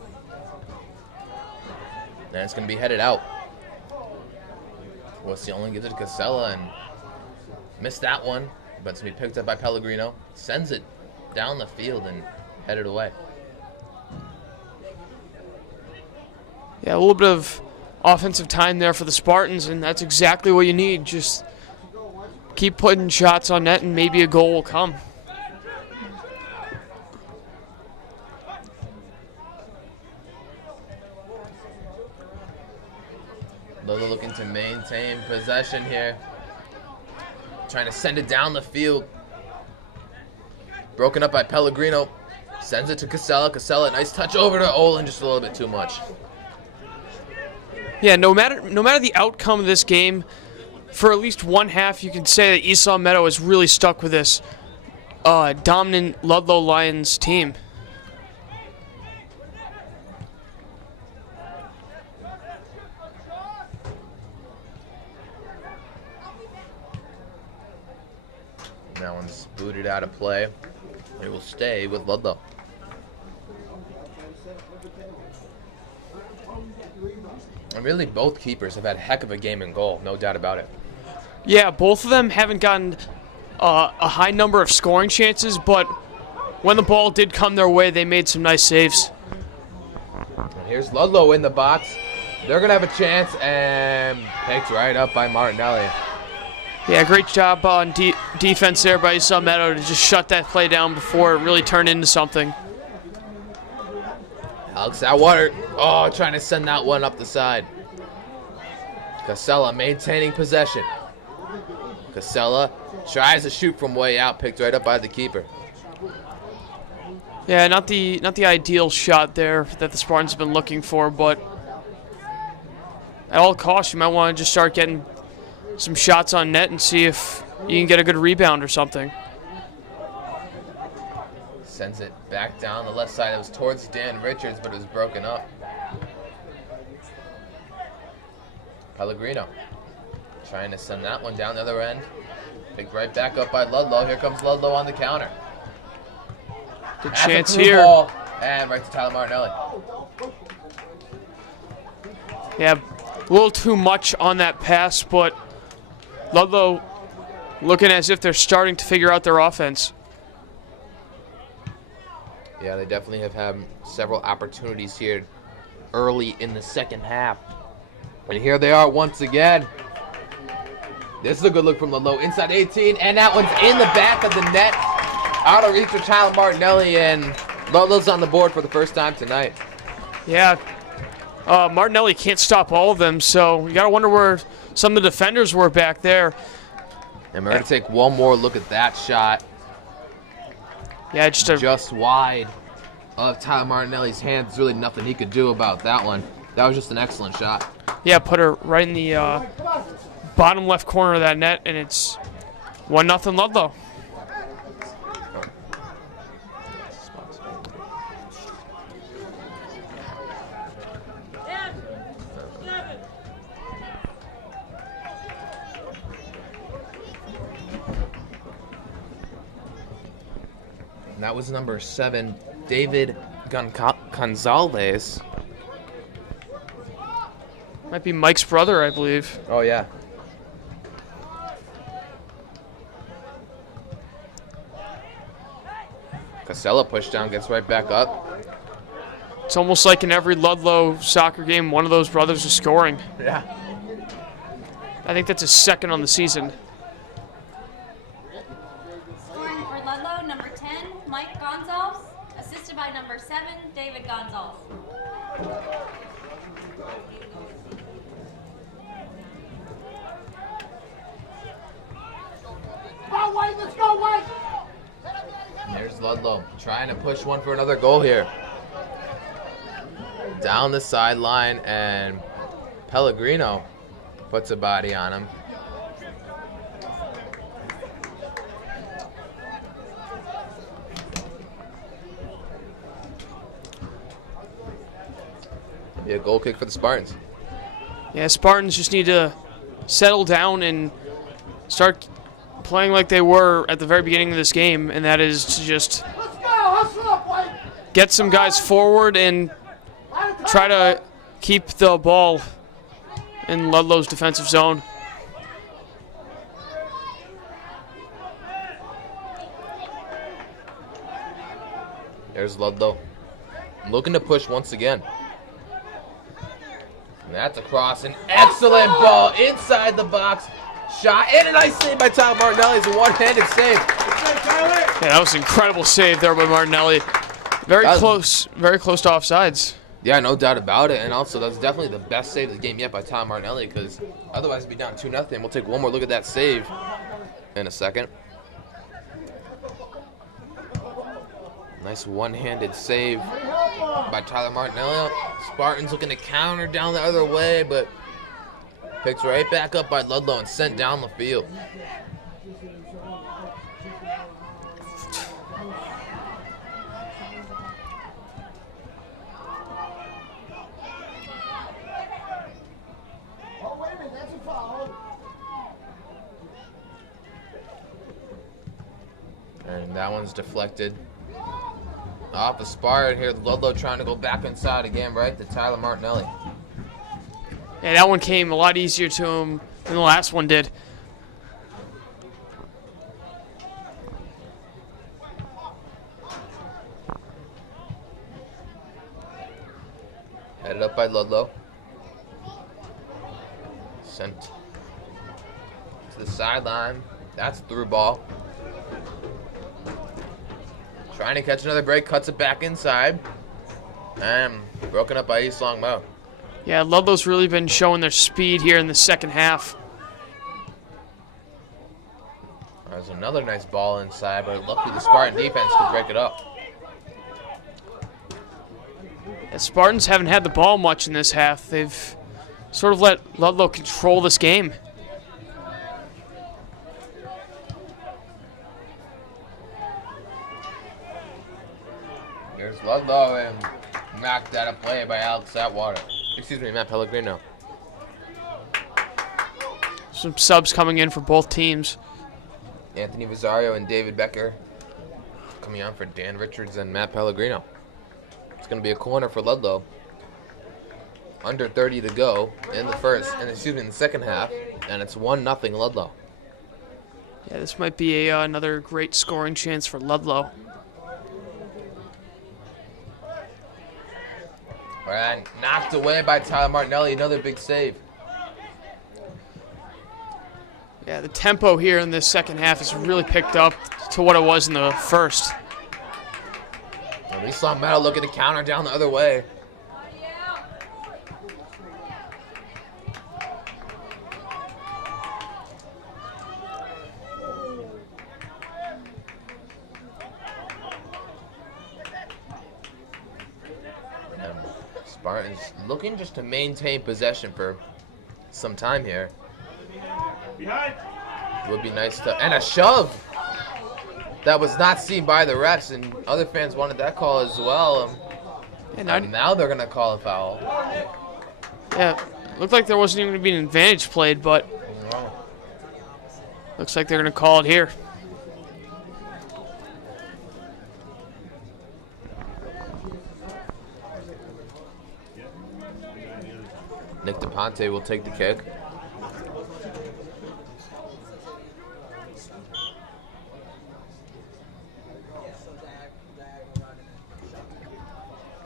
And it's going to be headed out. Wasiolin gives it to Casella and missed that one, but it's going to be picked up by Pellegrino. Sends it down the field and headed away. Yeah, a little bit of offensive time there for the Spartans, and that's exactly what you need. Just keep putting shots on net, and maybe a goal will come. Ludlow looking to maintain possession here. Trying to send it down the field. Broken up by Pellegrino. Sends it to Casella. Casella, nice touch over to Olin, just a little bit too much. Yeah, no matter the outcome of this game, for at least one half, you can say that East Long Meadow is really stuck with this dominant Ludlow Lions team. That one's booted out of play. It will stay with Ludlow. And really, both keepers have had a heck of a game in goal, no doubt about it. Yeah, both of them haven't gotten a high number of scoring chances, but when the ball did come their way, they made some nice saves. And here's Ludlow in the box. They're going to have a chance, and picked right up by Martinelli. Yeah, great job on defense there by East Long Meadow to just shut that play down before it really turned into something. Alex Atwater, oh, trying to send that one up the side. Casella maintaining possession. Casella tries to shoot from way out, picked right up by the keeper. Yeah, not the ideal shot there that the Spartans have been looking for, but at all costs, you might want to just start getting some shots on net and see if you can get a good rebound or something. Sends it back down the left side. It was towards Dan Richards, but it was broken up. Pellegrino trying to send that one down the other end. Picked right back up by Ludlow. Here comes Ludlow on the counter. Good That's chance a through here. Ball, and right to Tyler Martinelli. Yeah, a little too much on that pass, but Ludlow looking as if they're starting to figure out their offense. Yeah, they definitely have had several opportunities here early in the second half. And here they are once again. This is a good look from Ludlow. Inside 18, and that one's in the back of the net. Out of reach for Tyler Martinelli, and Ludlow's on the board for the first time tonight. Yeah, Martinelli can't stop all of them, so you got to wonder where some of the defenders were back there. And we're going to take one more look at that shot. Yeah, just wide of Tyler Martinelli's hands. There's really nothing he could do about that one. That was just an excellent shot. Yeah, put her right in the bottom left corner of that net, and it's 1-0 Ludlow. And that was number 7, David Gonzalez. Might be Mike's brother, I believe. Oh, yeah. Casella pushed down, gets right back up. It's almost like in every Ludlow soccer game, one of those brothers is scoring. Yeah. I think that's his second on the season. Scoring for Ludlow, number 10, Mike Gonzalez, assisted by number 7, David Gonzalez. Let's go, White! There's Ludlow trying to push one for another goal here. Down the sideline, and Pellegrino puts a body on him. Be a goal kick for the Spartans. Yeah, Spartans just need to settle down and start playing like they were at the very beginning of this game, and that is to just get some guys forward and try to keep the ball in Ludlow's defensive zone. There's Ludlow looking to push once again. And that's across. An excellent ball inside the box. Shot and a nice save by Tyler Martinelli. It's a one-handed save. Yeah, that was an incredible save there by Martinelli. Very close to offsides. Yeah, no doubt about it. And also, that's definitely the best save of the game yet by Tyler Martinelli, because otherwise it'd be down 2-0. We'll take one more look at that save in a second. Nice one-handed save by Tyler Martinelli. Spartans looking to counter down the other way, but picked right back up by Ludlow and sent down the field. Oh, wait a minute, that's a foul. And that one's deflected off of Spartan here. Ludlow trying to go back inside again, right to Tyler Martinelli. Yeah, that one came a lot easier to him than the last one did. Headed up by Ludlow. Sent to the sideline. That's through ball. Trying to catch another break, cuts it back inside. And broken up by East Longmeadow. Yeah, Ludlow's really been showing their speed here in the second half. There's another nice ball inside, but luckily the Spartan defense could break it up. The Spartans haven't had the ball much in this half. They've sort of let Ludlow control this game. Here's Ludlow and knocked out a play by Alex Atwater. Excuse me, Matt Pellegrino. Some subs coming in for both teams. Anthony Rosario and David Becker coming on for Dan Richards and Matt Pellegrino. It's going to be a corner for Ludlow. Under 30 to go in the second half, and it's 1-0 Ludlow. Yeah, this might be another great scoring chance for Ludlow. And knocked away by Tyler Martinelli, another big save. Yeah, the tempo here in this second half has really picked up to what it was in the first. And East Longmeadow looking to counter down the other way. Spartans looking just to maintain possession for some time here. Behind. It would be nice to... And a shove! That was not seen by the refs, and other fans wanted that call as well. And now they're going to call a foul. Yeah, looked like there wasn't even going to be an advantage played, but looks like they're going to call it here. Nick DePonte will take the kick.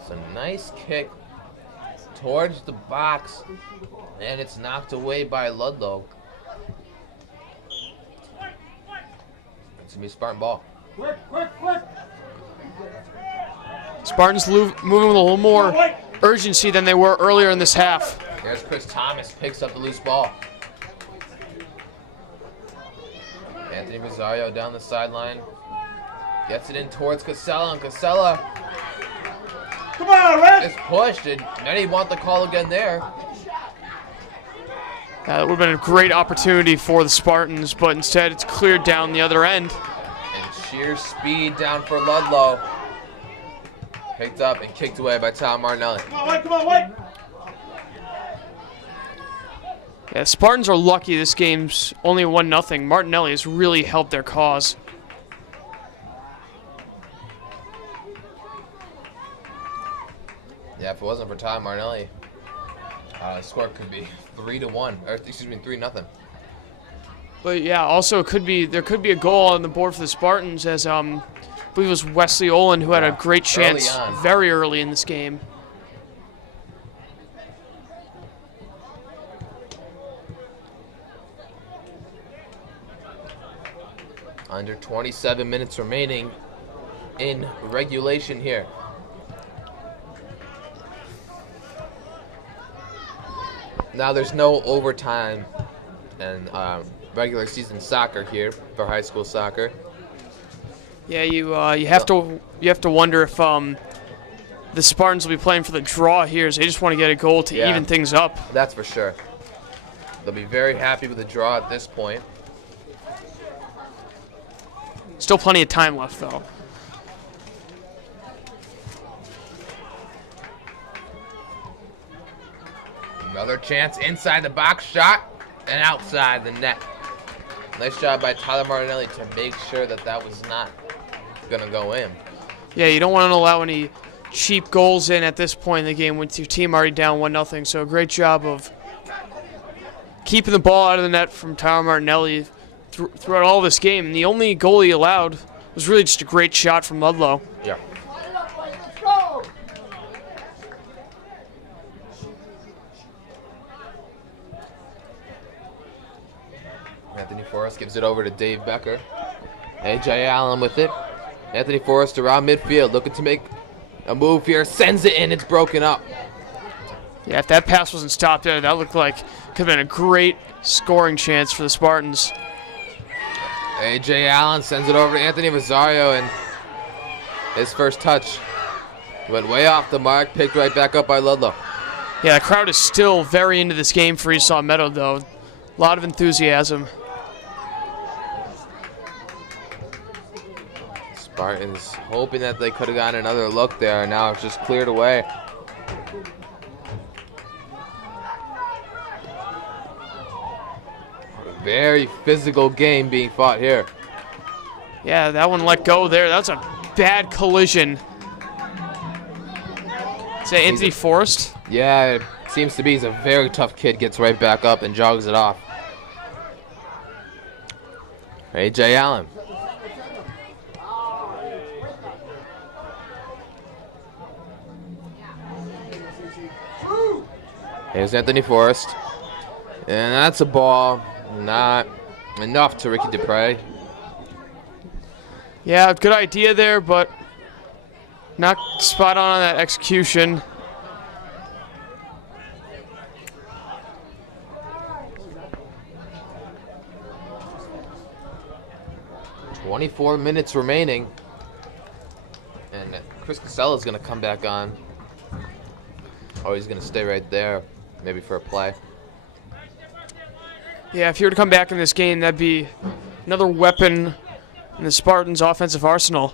It's a nice kick towards the box, and it's knocked away by Ludlow. It's going to be a Spartan ball. Quick, quick, quick. Spartans moving with a little more urgency than they were earlier in this half. There's Chris Thomas, picks up the loose ball. Anthony Rosario down the sideline. Gets it in towards Casella, and Casella Come on, ref. is pushed, and many want the call again there. That would have been a great opportunity for the Spartans, but instead it's cleared down the other end. And sheer speed down for Ludlow. Picked up and kicked away by Tyler Martinelli. Come on, wait, come on, wait. Yeah, Spartans are lucky this game's only 1-0. Martinelli has really helped their cause. Yeah, if it wasn't for Tyler Martinelli, the score could be 3-1, or excuse me, 3-0. But yeah, also there could be a goal on the board for the Spartans, as I believe it was Wesley Olin who had a great chance very early in this game. Under 27 minutes remaining in regulation here. Now there's no overtime and regular season soccer here for high school soccer. Yeah, you have to wonder if the Spartans will be playing for the draw here. So they just want to get a goal to even things up. That's for sure. They'll be very happy with the draw at this point. Still plenty of time left, though. Another chance inside the box shot and outside the net. Nice job by Tyler Martinelli to make sure that that was not going to go in. Yeah, you don't want to allow any cheap goals in at this point in the game with your team already down 1-0. So a great job of keeping the ball out of the net from Tyler Martinelli throughout all this game. And the only goal he allowed was really just a great shot from Ludlow. Yeah. Anthony Forrest gives it over to Dave Becker. A.J. Allen with it. Anthony Forrest around midfield, looking to make a move here. Sends it in. It's broken up. Yeah, if that pass wasn't stopped there, that looked like could have been a great scoring chance for the Spartans. A.J. Allen sends it over to Anthony Rosario, and his first touch went way off the mark, picked right back up by Ludlow. Yeah, the crowd is still very into this game for Esau Meadow, though. A lot of enthusiasm. Spartans hoping that they could have gotten another look there, and now it's just cleared away. A very physical game being fought here. Yeah, that one let go there. That's a bad collision. Is that Anthony Forrest? Yeah, it seems to be. He's a very tough kid. Gets right back up and jogs it off. A.J. Allen. Here's Anthony Forrest. And that's a ball. Not enough to Ricky Dupre. Yeah, good idea there, but not spot on that execution. .24 minutes remaining. And Chris Casella's going to come back on. Oh, he's going to stay right there, maybe for a play. Yeah, if he were to come back in this game, that'd be another weapon in the Spartans' offensive arsenal.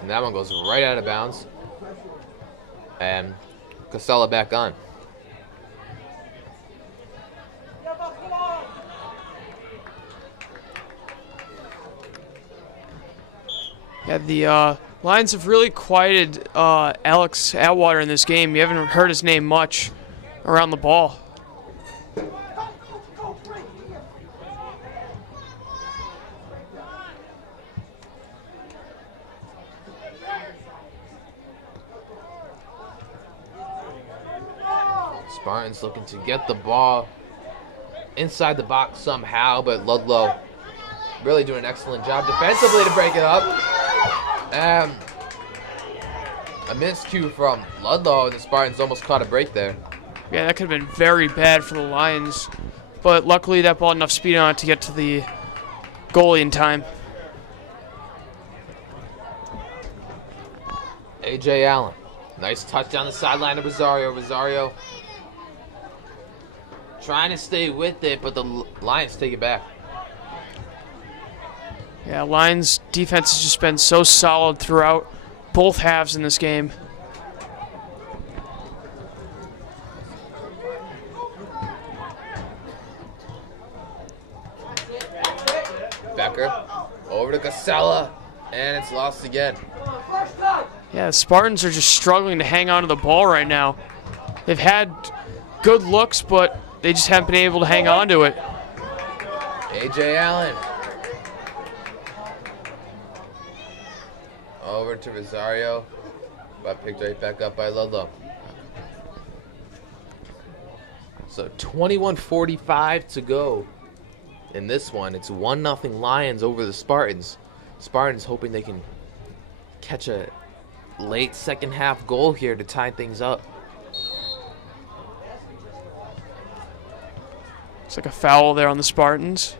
And that one goes right out of bounds. And Casella back on. Yeah, the Lions have really quieted Alex Atwater in this game. You haven't heard his name much around the ball. Spartans looking to get the ball inside the box somehow, but Ludlow really doing an excellent job defensively to break it up. A miscue from Ludlow, and the Spartans almost caught a break there. Yeah, that could have been very bad for the Lions. But luckily that ball had enough speed on it to get to the goalie in time. A.J. Allen. Nice touch down the sideline of Rosario. Rosario trying to stay with it, but the Lions take it back. Yeah, Lions defense has just been so solid throughout both halves in this game. Becker over to Casella, and it's lost again. Yeah, the Spartans are just struggling to hang on to the ball right now. They've had good looks, but they just haven't been able to hang on to it. A.J. Allen. Over to Rosario, but picked right back up by Ludlow. So 21:45 to go in this one. It's 1-0 Lions over the Spartans. Spartans hoping they can catch a late second half goal here to tie things up. It's like a foul there on the Spartans.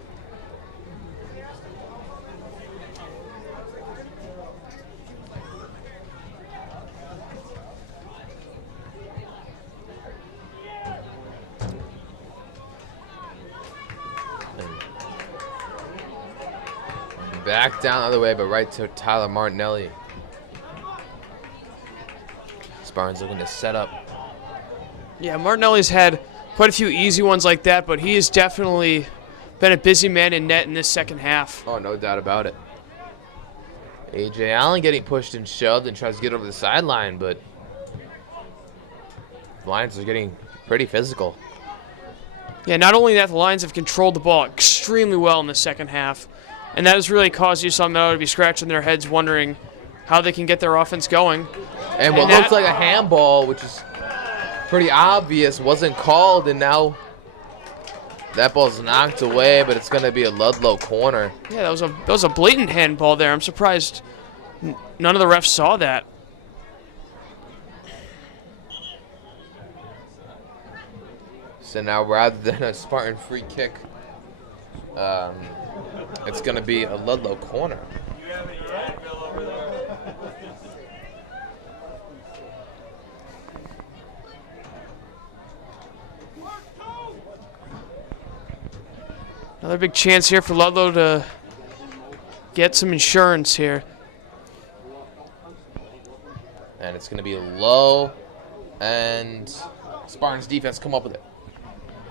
Back down the other way, but right to Tyler Martinelli. Spartans looking to set up. Yeah, Martinelli's had quite a few easy ones like that, but he has definitely been a busy man in net in this second half. Oh, no doubt about it. A.J. Allen getting pushed and shoved and tries to get over the sideline, but the Lions are getting pretty physical. Yeah, not only that, the Lions have controlled the ball extremely well in the second half, and that has really caused USL Meadow to be scratching their heads wondering how they can get their offense going. And what looks like a handball, which is pretty obvious, wasn't called, and now that ball's knocked away, but it's going to be a Ludlow corner. Yeah, that was a blatant handball there. I'm surprised none of the refs saw that. So now rather than a Spartan free kick, it's going to be a Ludlow corner. Another big chance here for Ludlow to get some insurance here. And it's going to be low, and Spartans defense come up with it.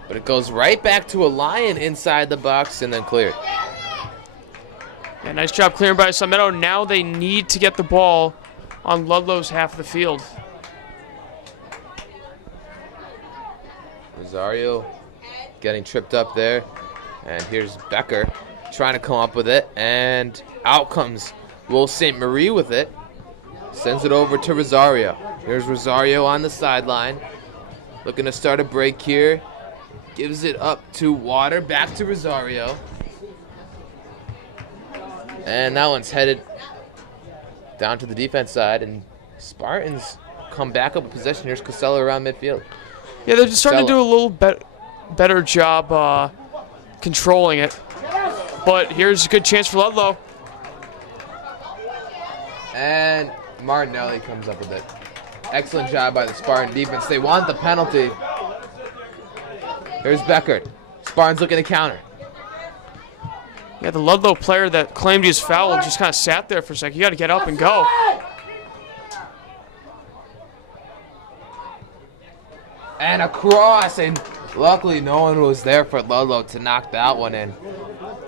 But it goes right back to a Lion inside the box and then cleared. Yeah, nice job clearing by USL Meadow. Now they need to get the ball on Ludlow's half of the field. Rosario getting tripped up there. And here's Becker trying to come up with it. And out comes Will St. Marie with it. Sends it over to Rosario. Here's Rosario on the sideline. Looking to start a break here. Gives it up to Water. Back to Rosario. And that one's headed down to the defense side. And Spartans come back up with possession. Here's Casella around midfield. Yeah, they're just starting to do a little better job controlling it. But here's a good chance for Ludlow. And Martinelli comes up with it. Excellent job by the Spartan defense. They want the penalty. Here's Becker. Spartan's looking to counter. Yeah, the Ludlow player that claimed he was fouled just kind of sat there for a second. You got to get up and go. And a cross, and luckily no one was there for Ludlow to knock that one in.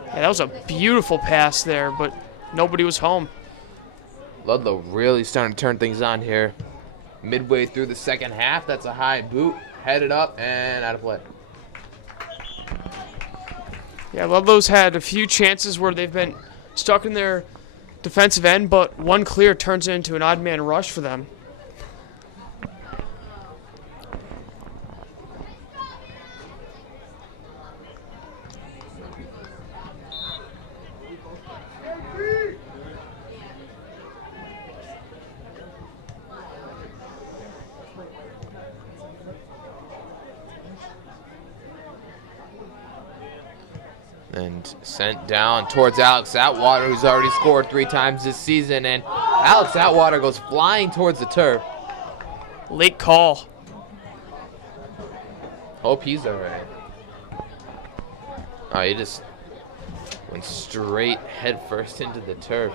Yeah, that was a beautiful pass there, but nobody was home. Ludlow really starting to turn things on here. Midway through the second half, that's a high boot. Headed up and out of play. Yeah, Ludlow's had a few chances where they've been stuck in their defensive end, but one clear turns into an odd man rush for them. And sent down towards Alex Atwater, who's already scored 3 times this season. And Alex Atwater goes flying towards the turf. Late call. Hope he's all right. Oh, he just went straight head first into the turf.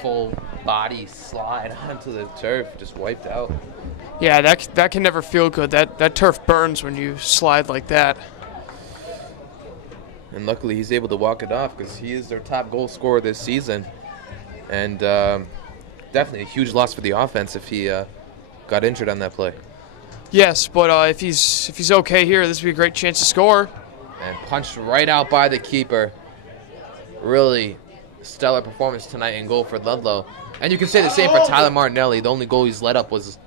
Full body slide onto the turf, just wiped out. Yeah, that can never feel good. That turf burns when you slide like that. And luckily he's able to walk it off because he is their top goal scorer this season. And definitely a huge loss for the offense if he got injured on that play. Yes, but if he's okay here, this would be a great chance to score. And punched right out by the keeper. Really stellar performance tonight in goal for Ludlow. And you can say the same for Tyler Martinelli. The only goal he's let up was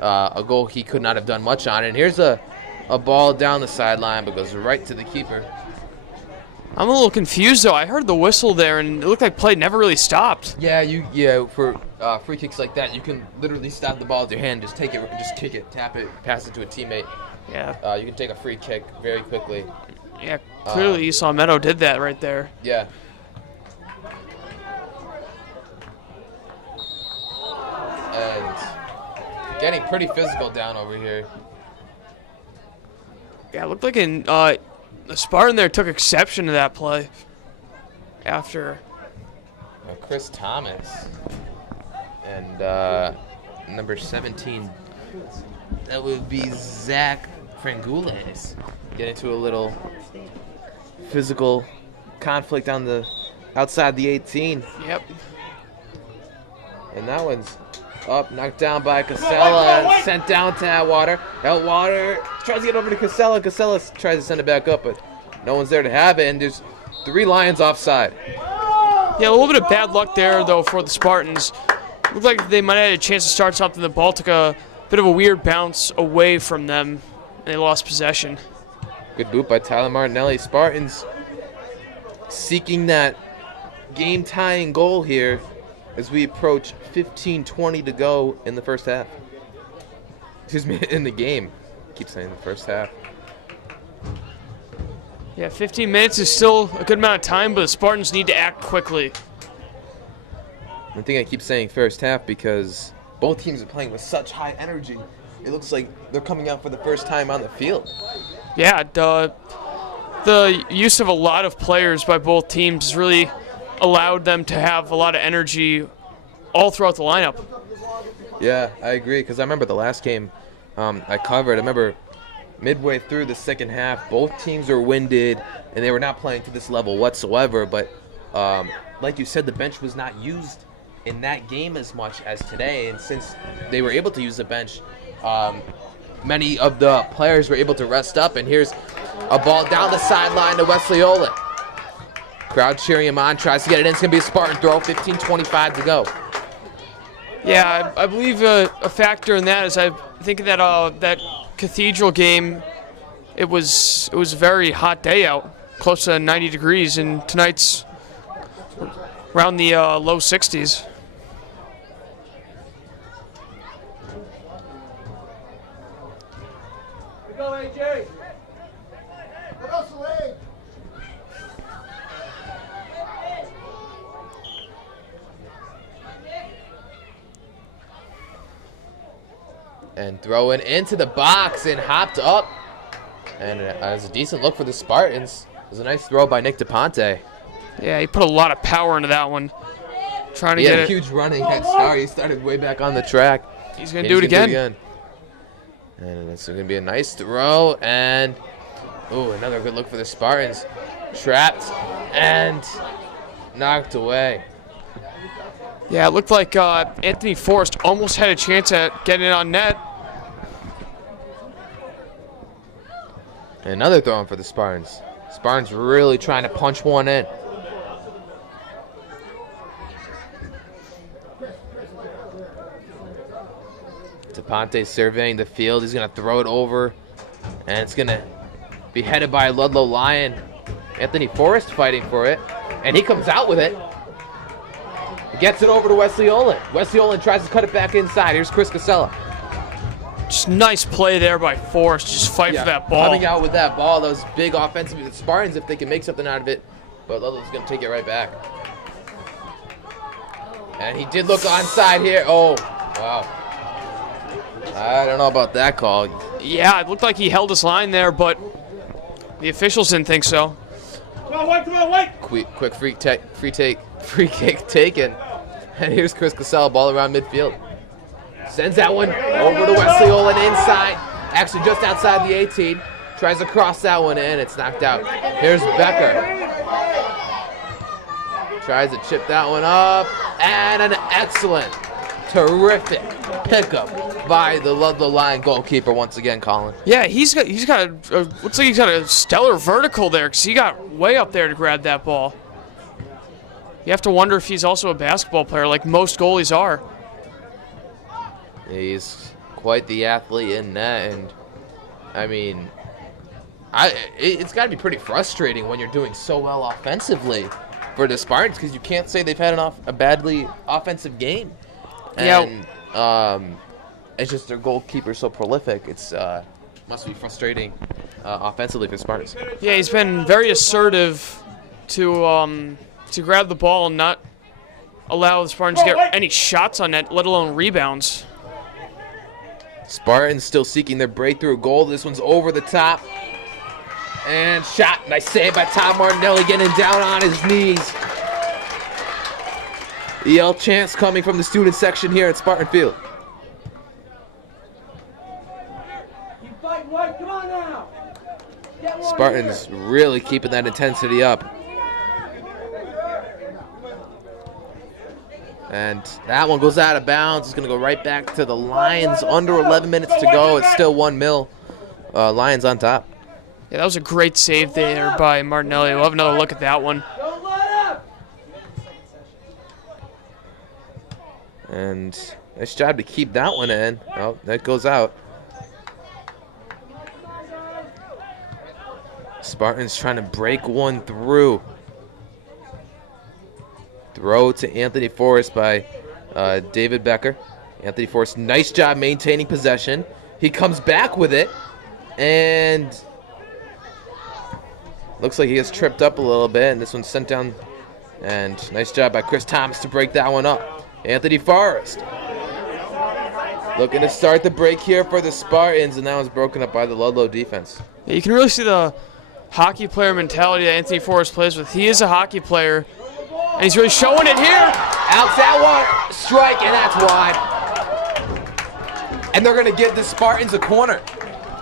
a goal he could not have done much on. And here's a ball down the sideline, but goes right to the keeper. I'm a little confused though. I heard the whistle there, and it looked like play never really stopped. Yeah, for free kicks like that, you can literally stop the ball with your hand, just take it, just kick it, tap it, pass it to a teammate. Yeah. You can take a free kick very quickly. Yeah. Clearly, Esau Meadow did that right there. Yeah. And getting pretty physical down over here. Yeah, it looked like the Spartan there took exception to that play. After. Chris Thomas and number 17, that would be Zach Frangules, get into a little physical conflict on the outside the 18. Yep. And that one's up, knocked down by Casella, and sent down to Atwater. Atwater tries to get over to Casella. Casella tries to send it back up, but no one's there to have it, and there's 3 Lions offside. Yeah, a little bit of bad luck there, though, for the Spartans. Looked like they might have had a chance to start something. The ball took a bit of a weird bounce away from them, and they lost possession. Good boot by Tyler Martinelli. Spartans seeking that game-tying goal here as we approach 15:20 to go in the first half. Excuse me, in the game. I keep saying the first half. Yeah, 15 minutes is still a good amount of time, but the Spartans need to act quickly. I think I keep saying first half because both teams are playing with such high energy. It looks like they're coming out for the first time on the field. Yeah, the use of a lot of players by both teams has really allowed them to have a lot of energy all throughout the lineup. Yeah, I agree, because I remember the last game I covered. I remember midway through the second half, both teams were winded, and they were not playing to this level whatsoever. But like you said, the bench was not used in that game as much as today. And since they were able to use the bench, many of the players were able to rest up. And here's a ball down the sideline to Wesley Olin. Crowd cheering him on, tries to get it in. It's going to be a Spartan throw, 15:25 to go. Yeah, I believe a factor in that is I think that that Cathedral game, it was a very hot day out, close to 90 degrees, and tonight's around the low 60s. Go, AJ. Go, Salee. And throwing into the box and hopped up. And it was a decent look for the Spartans. It was a nice throw by Nick DePonte. Yeah, he put a lot of power into that one. Trying to He get had a it. huge running head start. He started way back on the track. He's going to do it again. And it's going to be a nice throw. And, ooh, another good look for the Spartans. Trapped and knocked away. Yeah, it looked like Anthony Forrest almost had a chance at getting it on net. And another throw in for the Spartans. Spartans really trying to punch one in. DePonte surveying the field. He's going to throw it over. And it's going to be headed by Ludlow Lion. Anthony Forrest fighting for it. And he comes out with it. Gets it over to Wesley Olin. Wesley Olin tries to cut it back inside. Here's Chris Casella. Just nice play there by Forrest. Just fight for that ball. Coming out with that ball. That was big offensive. The Spartans, if they can make something out of it. But Ludlow's going to take it right back. And he did look onside here. Oh, wow. I don't know about that call. Yeah, it looked like he held his line there, but the officials didn't think so. Come on, White, come on, White. Quick free kick taken. And here's Chris Casella, ball around midfield. Sends that one over to Wesley Olin inside. Actually just outside the 18. Tries to cross that one in. It's knocked out. Here's Becker. Tries to chip that one up. And an excellent, terrific pickup by the Ludlow Lion goalkeeper once again, Colin. Yeah, he's got looks like he's got a stellar vertical there because he got way up there to grab that ball. You have to wonder if he's also a basketball player like most goalies are. He's quite the athlete in net, and I mean, It's got to be pretty frustrating when you're doing so well offensively for the Spartans, because you can't say they've had a badly offensive game. And it's just their goalkeeper's so prolific. It's must be frustrating offensively for Spartans. Yeah, he's been very assertive to grab the ball and not allow the Spartans to get any shots on net, let alone rebounds. Spartans still seeking their breakthrough goal. This one's over the top. And shot. Nice save by Tom Martinelli, getting down on his knees. EL chants coming from the student section here at Spartan Field. Spartans really keeping that intensity up. And that one goes out of bounds. It's going to go right back to the Lions. Under 11 minutes to go. It's still 1-0. Lions on top. Yeah, that was a great save there by Martinelli. We'll have another look at that one. And nice job to keep that one in. Oh, that goes out. Spartans trying to break one through. Throw to Anthony Forrest by David Becker. Anthony Forrest, nice job maintaining possession. He comes back with it. And looks like he gets tripped up a little bit. And this one's sent down. And nice job by Chris Thomas to break that one up. Anthony Forrest looking to start the break here for the Spartans. And that was broken up by the Ludlow defense. Yeah, you can really see the hockey player mentality that Anthony Forrest plays with. He is a hockey player. And he's really showing it here. Out that one, strike, and that's wide. And they're going to give the Spartans a corner.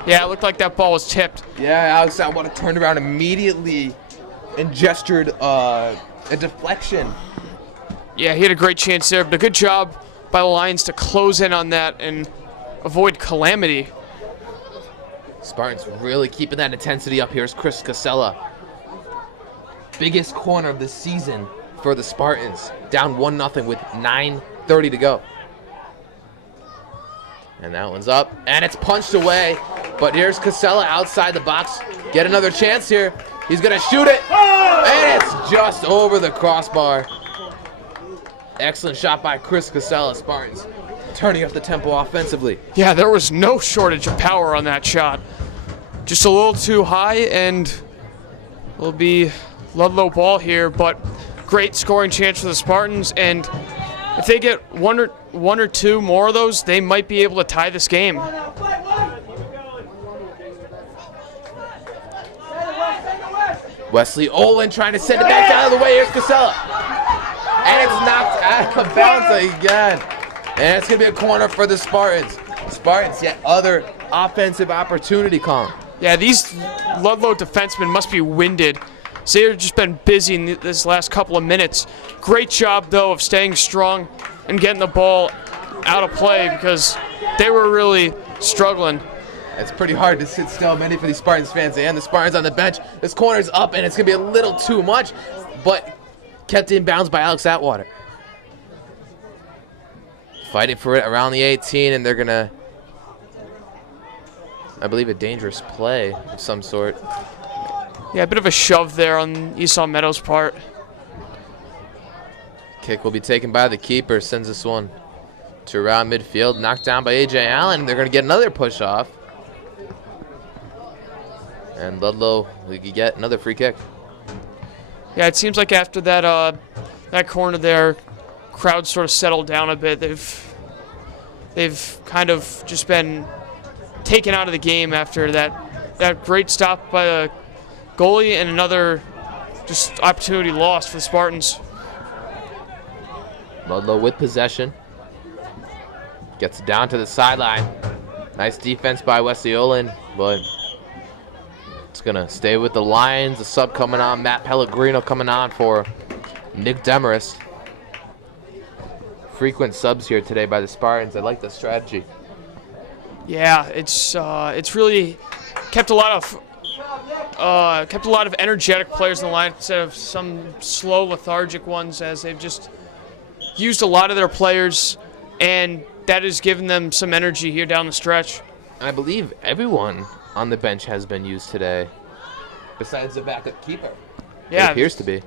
Yeah, it looked like that ball was tipped. Yeah, Alex Atwater turned around immediately and gestured a deflection. Yeah, he had a great chance there, but a good job by the Lions to close in on that and avoid calamity. Spartans really keeping that intensity up. Here's Chris Casella. Biggest corner of the season for the Spartans. Down 1-0 with 9:30 to go. And that one's up, and it's punched away. But here's Casella outside the box. Get another chance here. He's going to shoot it, and it's just over the crossbar. Excellent shot by Chris Casella. Spartans turning up the tempo offensively. Yeah, there was no shortage of power on that shot. Just a little too high, and it'll be Ludlow ball here, but great scoring chance for the Spartans, and if they get one or two more of those, they might be able to tie this game. Wesley Olin trying to send it back out of the way. Here's Casella. And it's knocked out of bounds again. And it's going to be a corner for the Spartans. Spartans, yet other offensive opportunity, Colin. Yeah, these Ludlow defensemen must be winded. So they've just been busy in this last couple of minutes. Great job, though, of staying strong and getting the ball out of play because they were really struggling. It's pretty hard to sit still, many for these Spartans fans, and the Spartans on the bench. This corner's up, and it's going to be a little too much, but kept in bounds by Alex Atwater. Fighting for it around the 18, and they're going to, I believe, a dangerous play of some sort. Yeah, a bit of a shove there on Esau Meadows' part. Kick will be taken by the keeper, sends this one to around midfield, knocked down by A.J. Allen. They're going to get another push off. And Ludlow, we could get another free kick. Yeah, it seems like after that that corner there, crowd sort of settled down a bit. They've kind of just been taken out of the game after that great stop by the goalie and another just opportunity lost for the Spartans. Ludlow with possession. Gets it down to the sideline. Nice defense by Wesley Olin, but it's going to stay with the Lions. The sub coming on, Matt Pellegrino coming on for Nick Demarest. Frequent subs here today by the Spartans. I like the strategy. Yeah, it's really kept a lot of energetic players in the line instead of some slow, lethargic ones, as they've just used a lot of their players, and that has given them some energy here down the stretch. I believe everyone on the bench has been used today, besides the backup keeper. Yeah, it appears to be.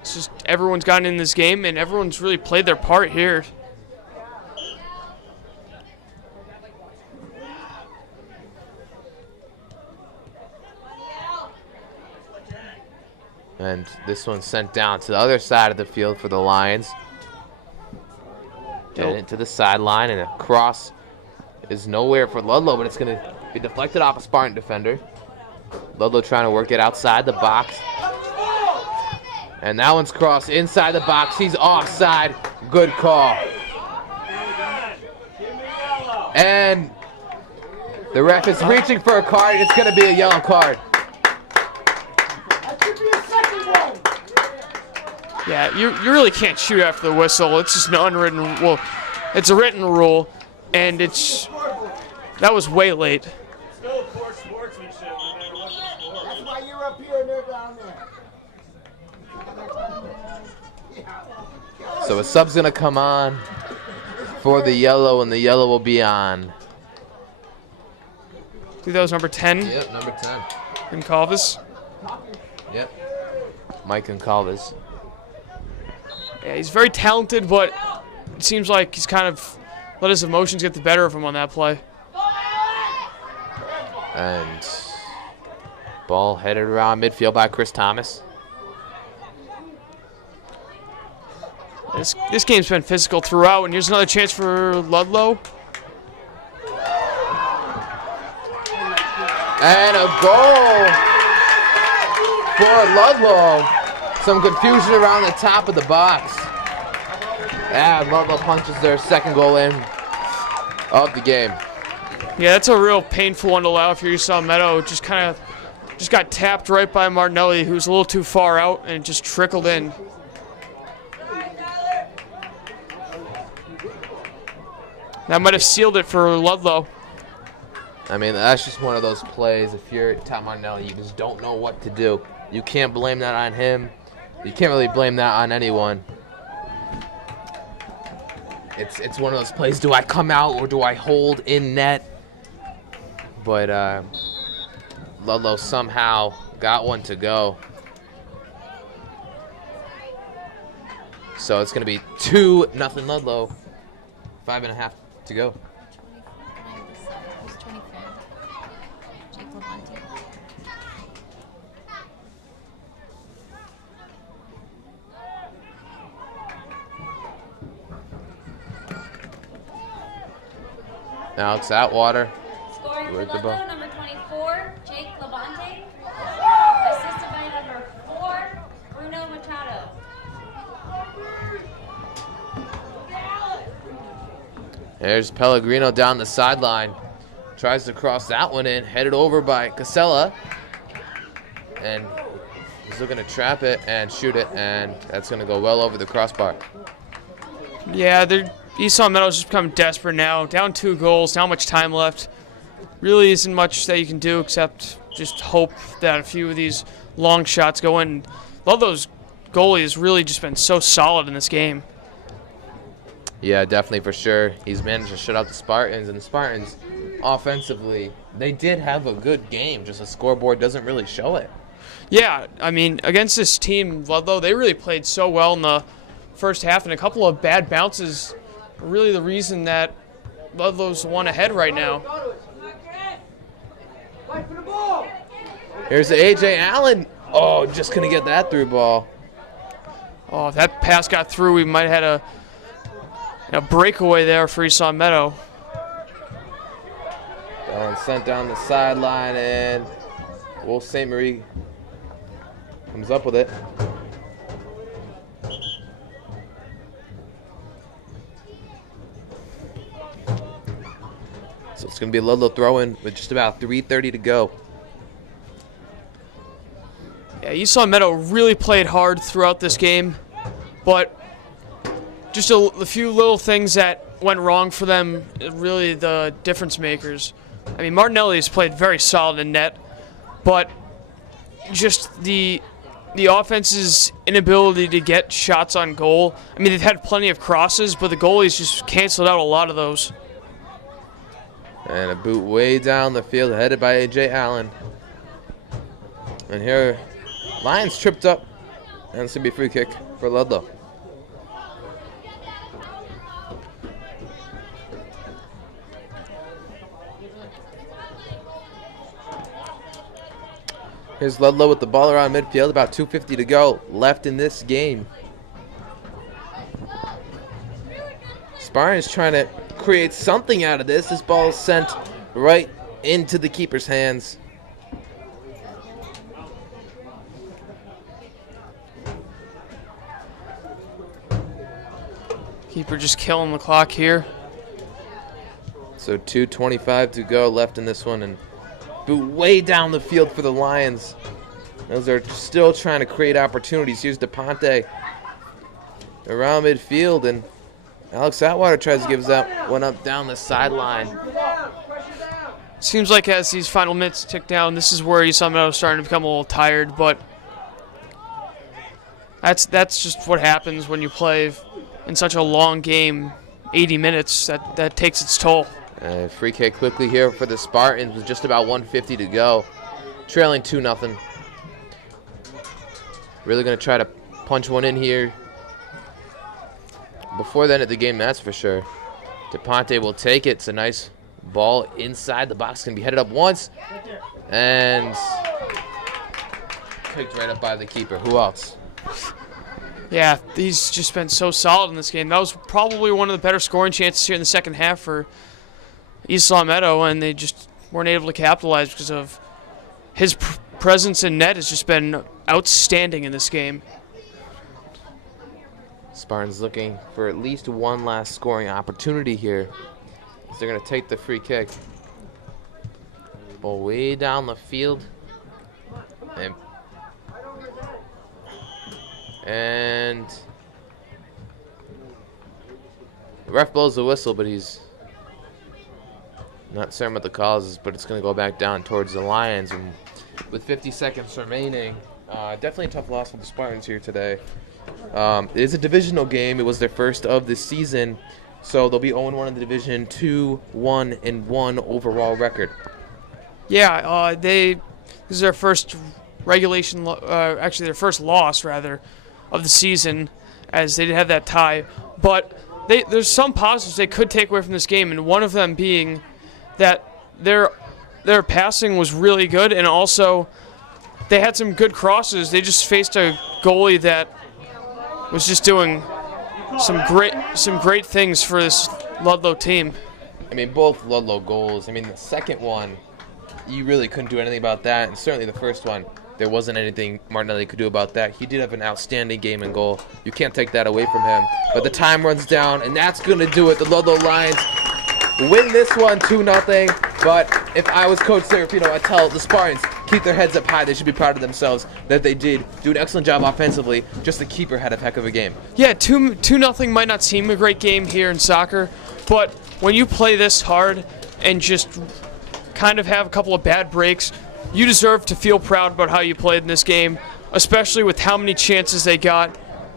It's just everyone's gotten in this game, and everyone's really played their part here. And this one's sent down to the other side of the field for the Lions. Get it to the sideline, and a cross is nowhere for Ludlow, but it's going to be deflected off a Spartan defender. Ludlow trying to work it outside the box. And that one's crossed inside the box. He's offside. Good call. And the ref is reaching for a card. It's going to be a yellow card. Yeah, you really can't shoot after the whistle. It's just an unwritten well, it's a written rule, and that was way late. Still poor sportsmanship, no matter what the score. That's why you're up here and they're down there. So a sub's going to come on for the yellow, and the yellow will be on. I think that was number 10. Yep, number 10. In Calvis. Yep. Mike Goncalves. Yeah, he's very talented, but it seems like he's kind of let his emotions get the better of him on that play. And ball headed around midfield by Chris Thomas. This game's been physical throughout, and here's another chance for Ludlow. And a goal for Ludlow. Some confusion around the top of the box. And Ludlow punches their second goal in of the game. Yeah, that's a real painful one to allow for Esau Meadow. Just got tapped right by Martinelli, who's a little too far out, and it just trickled in. That might have sealed it for Ludlow. I mean, that's just one of those plays. If you're Tom Martinelli, you just don't know what to do. You can't blame that on him. You can't really blame that on anyone. It's one of those plays. Do I come out or do I hold in net? But Ludlow somehow got one to go. So it's going to be 2-0 Ludlow. 5.5 to go. Who's 24? Jake Levante. Alex Atwater. Scoring for With the Ludlow, ball. number 24, Jake Levante. Assisted by number 4, Bruno Machado. There's Pellegrino down the sideline. Tries to cross that one in. Headed over by Casella. And he's looking to trap it and shoot it. And that's going to go well over the crossbar. Yeah, Esau Meadows just become desperate now. Down 2 goals, not much time left. Really isn't much that you can do except just hope that a few of these long shots go in. Ludlow's goalie has really just been so solid in this game. Yeah, definitely for sure. He's managed to shut out the Spartans. And the Spartans, offensively, they did have a good game. Just the scoreboard doesn't really show it. Yeah, I mean, against this team, Ludlow, they really played so well in the first half, and a couple of bad bounces are really the reason that Ludlow's one ahead right now. Here's A.J. Allen. Oh, just couldn't get that through ball. Oh, if that pass got through, we might have had a breakaway there for Esau Meadow. And sent down the sideline, and Wolf St. Marie comes up with it. So it's going to be a Ludlow throw-in with just about 3:30 to go. Yeah, Esau Meadow really played hard throughout this game, but just a few little things that went wrong for them, really the difference makers. I mean, Martinelli has played very solid in net, but just the offense's inability to get shots on goal. I mean, they've had plenty of crosses, but the goalies just canceled out a lot of those. And a boot way down the field, headed by A.J. Allen. And here, Lions tripped up, and it's going to be a free kick for Ludlow. Here's Ludlow with the ball around midfield, about 2:50 to go left in this game. Spartan is trying to create something out of this. This ball is sent right into the keeper's hands. Keeper just killing the clock here. So 2:25 to go left in this one, and boot way down the field for the Lions. Those are still trying to create opportunities. Here's DePonte around midfield, and Alex Atwater tries to give that one up down the sideline. Seems like as these final minutes tick down, this is where East Meadow is starting to become a little tired, but that's just what happens when you play in such a long game, 80 minutes. That takes its toll. Free kick quickly here for the Spartans with just about 1:50 to go. Trailing 2-0. Really going to try to punch one in here before the end of the game, that's for sure. DePonte will take it. It's a nice ball inside the box. Going to be headed up once. And kicked right up by the keeper. Who else? Yeah, he's just been so solid in this game. That was probably one of the better scoring chances here in the second half for East Meadow, and they just weren't able to capitalize because of his presence in net has just been outstanding in this game. Spartans looking for at least one last scoring opportunity here. They're going to take the free kick. Ball way down the field. And the ref blows the whistle, but he's not certain what the cause is, but it's going to go back down towards the Lions. And with 50 seconds remaining, definitely a tough loss for the Spartans here today. It is a divisional game. It was their first of the season, so they'll be 0-1 in the division, 2-1-1 overall record. Yeah, this is their first actually their first loss, rather, of the season, as they did have that tie. But there's some positives they could take away from this game, and one of them being that their passing was really good, and also they had some good crosses. They just faced a goalie that was just doing some great things for this Ludlow team. I mean, both Ludlow goals. I mean, the second one, you really couldn't do anything about that, and certainly the first one, there wasn't anything Martinelli could do about that. He did have an outstanding game in goal. You can't take that away from him. But the time runs down, and that's going to do it. The Ludlow Lions win this one 2-0. But if I was Coach Serafino, I'd tell the Spartans, keep their heads up high. They should be proud of themselves that they did do an excellent job offensively. Just the keeper had a heck of a game. Yeah, 2-0 might not seem a great game here in soccer, but when you play this hard and just kind of have a couple of bad breaks, you deserve to feel proud about how you played in this game, especially with how many chances they got,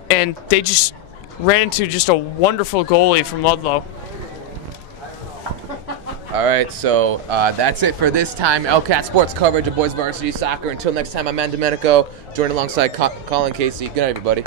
and they just ran into just a wonderful goalie from Ludlow. All right, so that's it for this time. LCAT Sports coverage of boys varsity soccer. Until next time, I'm Ann Domenico, joined alongside Colin Casey. Good night, everybody.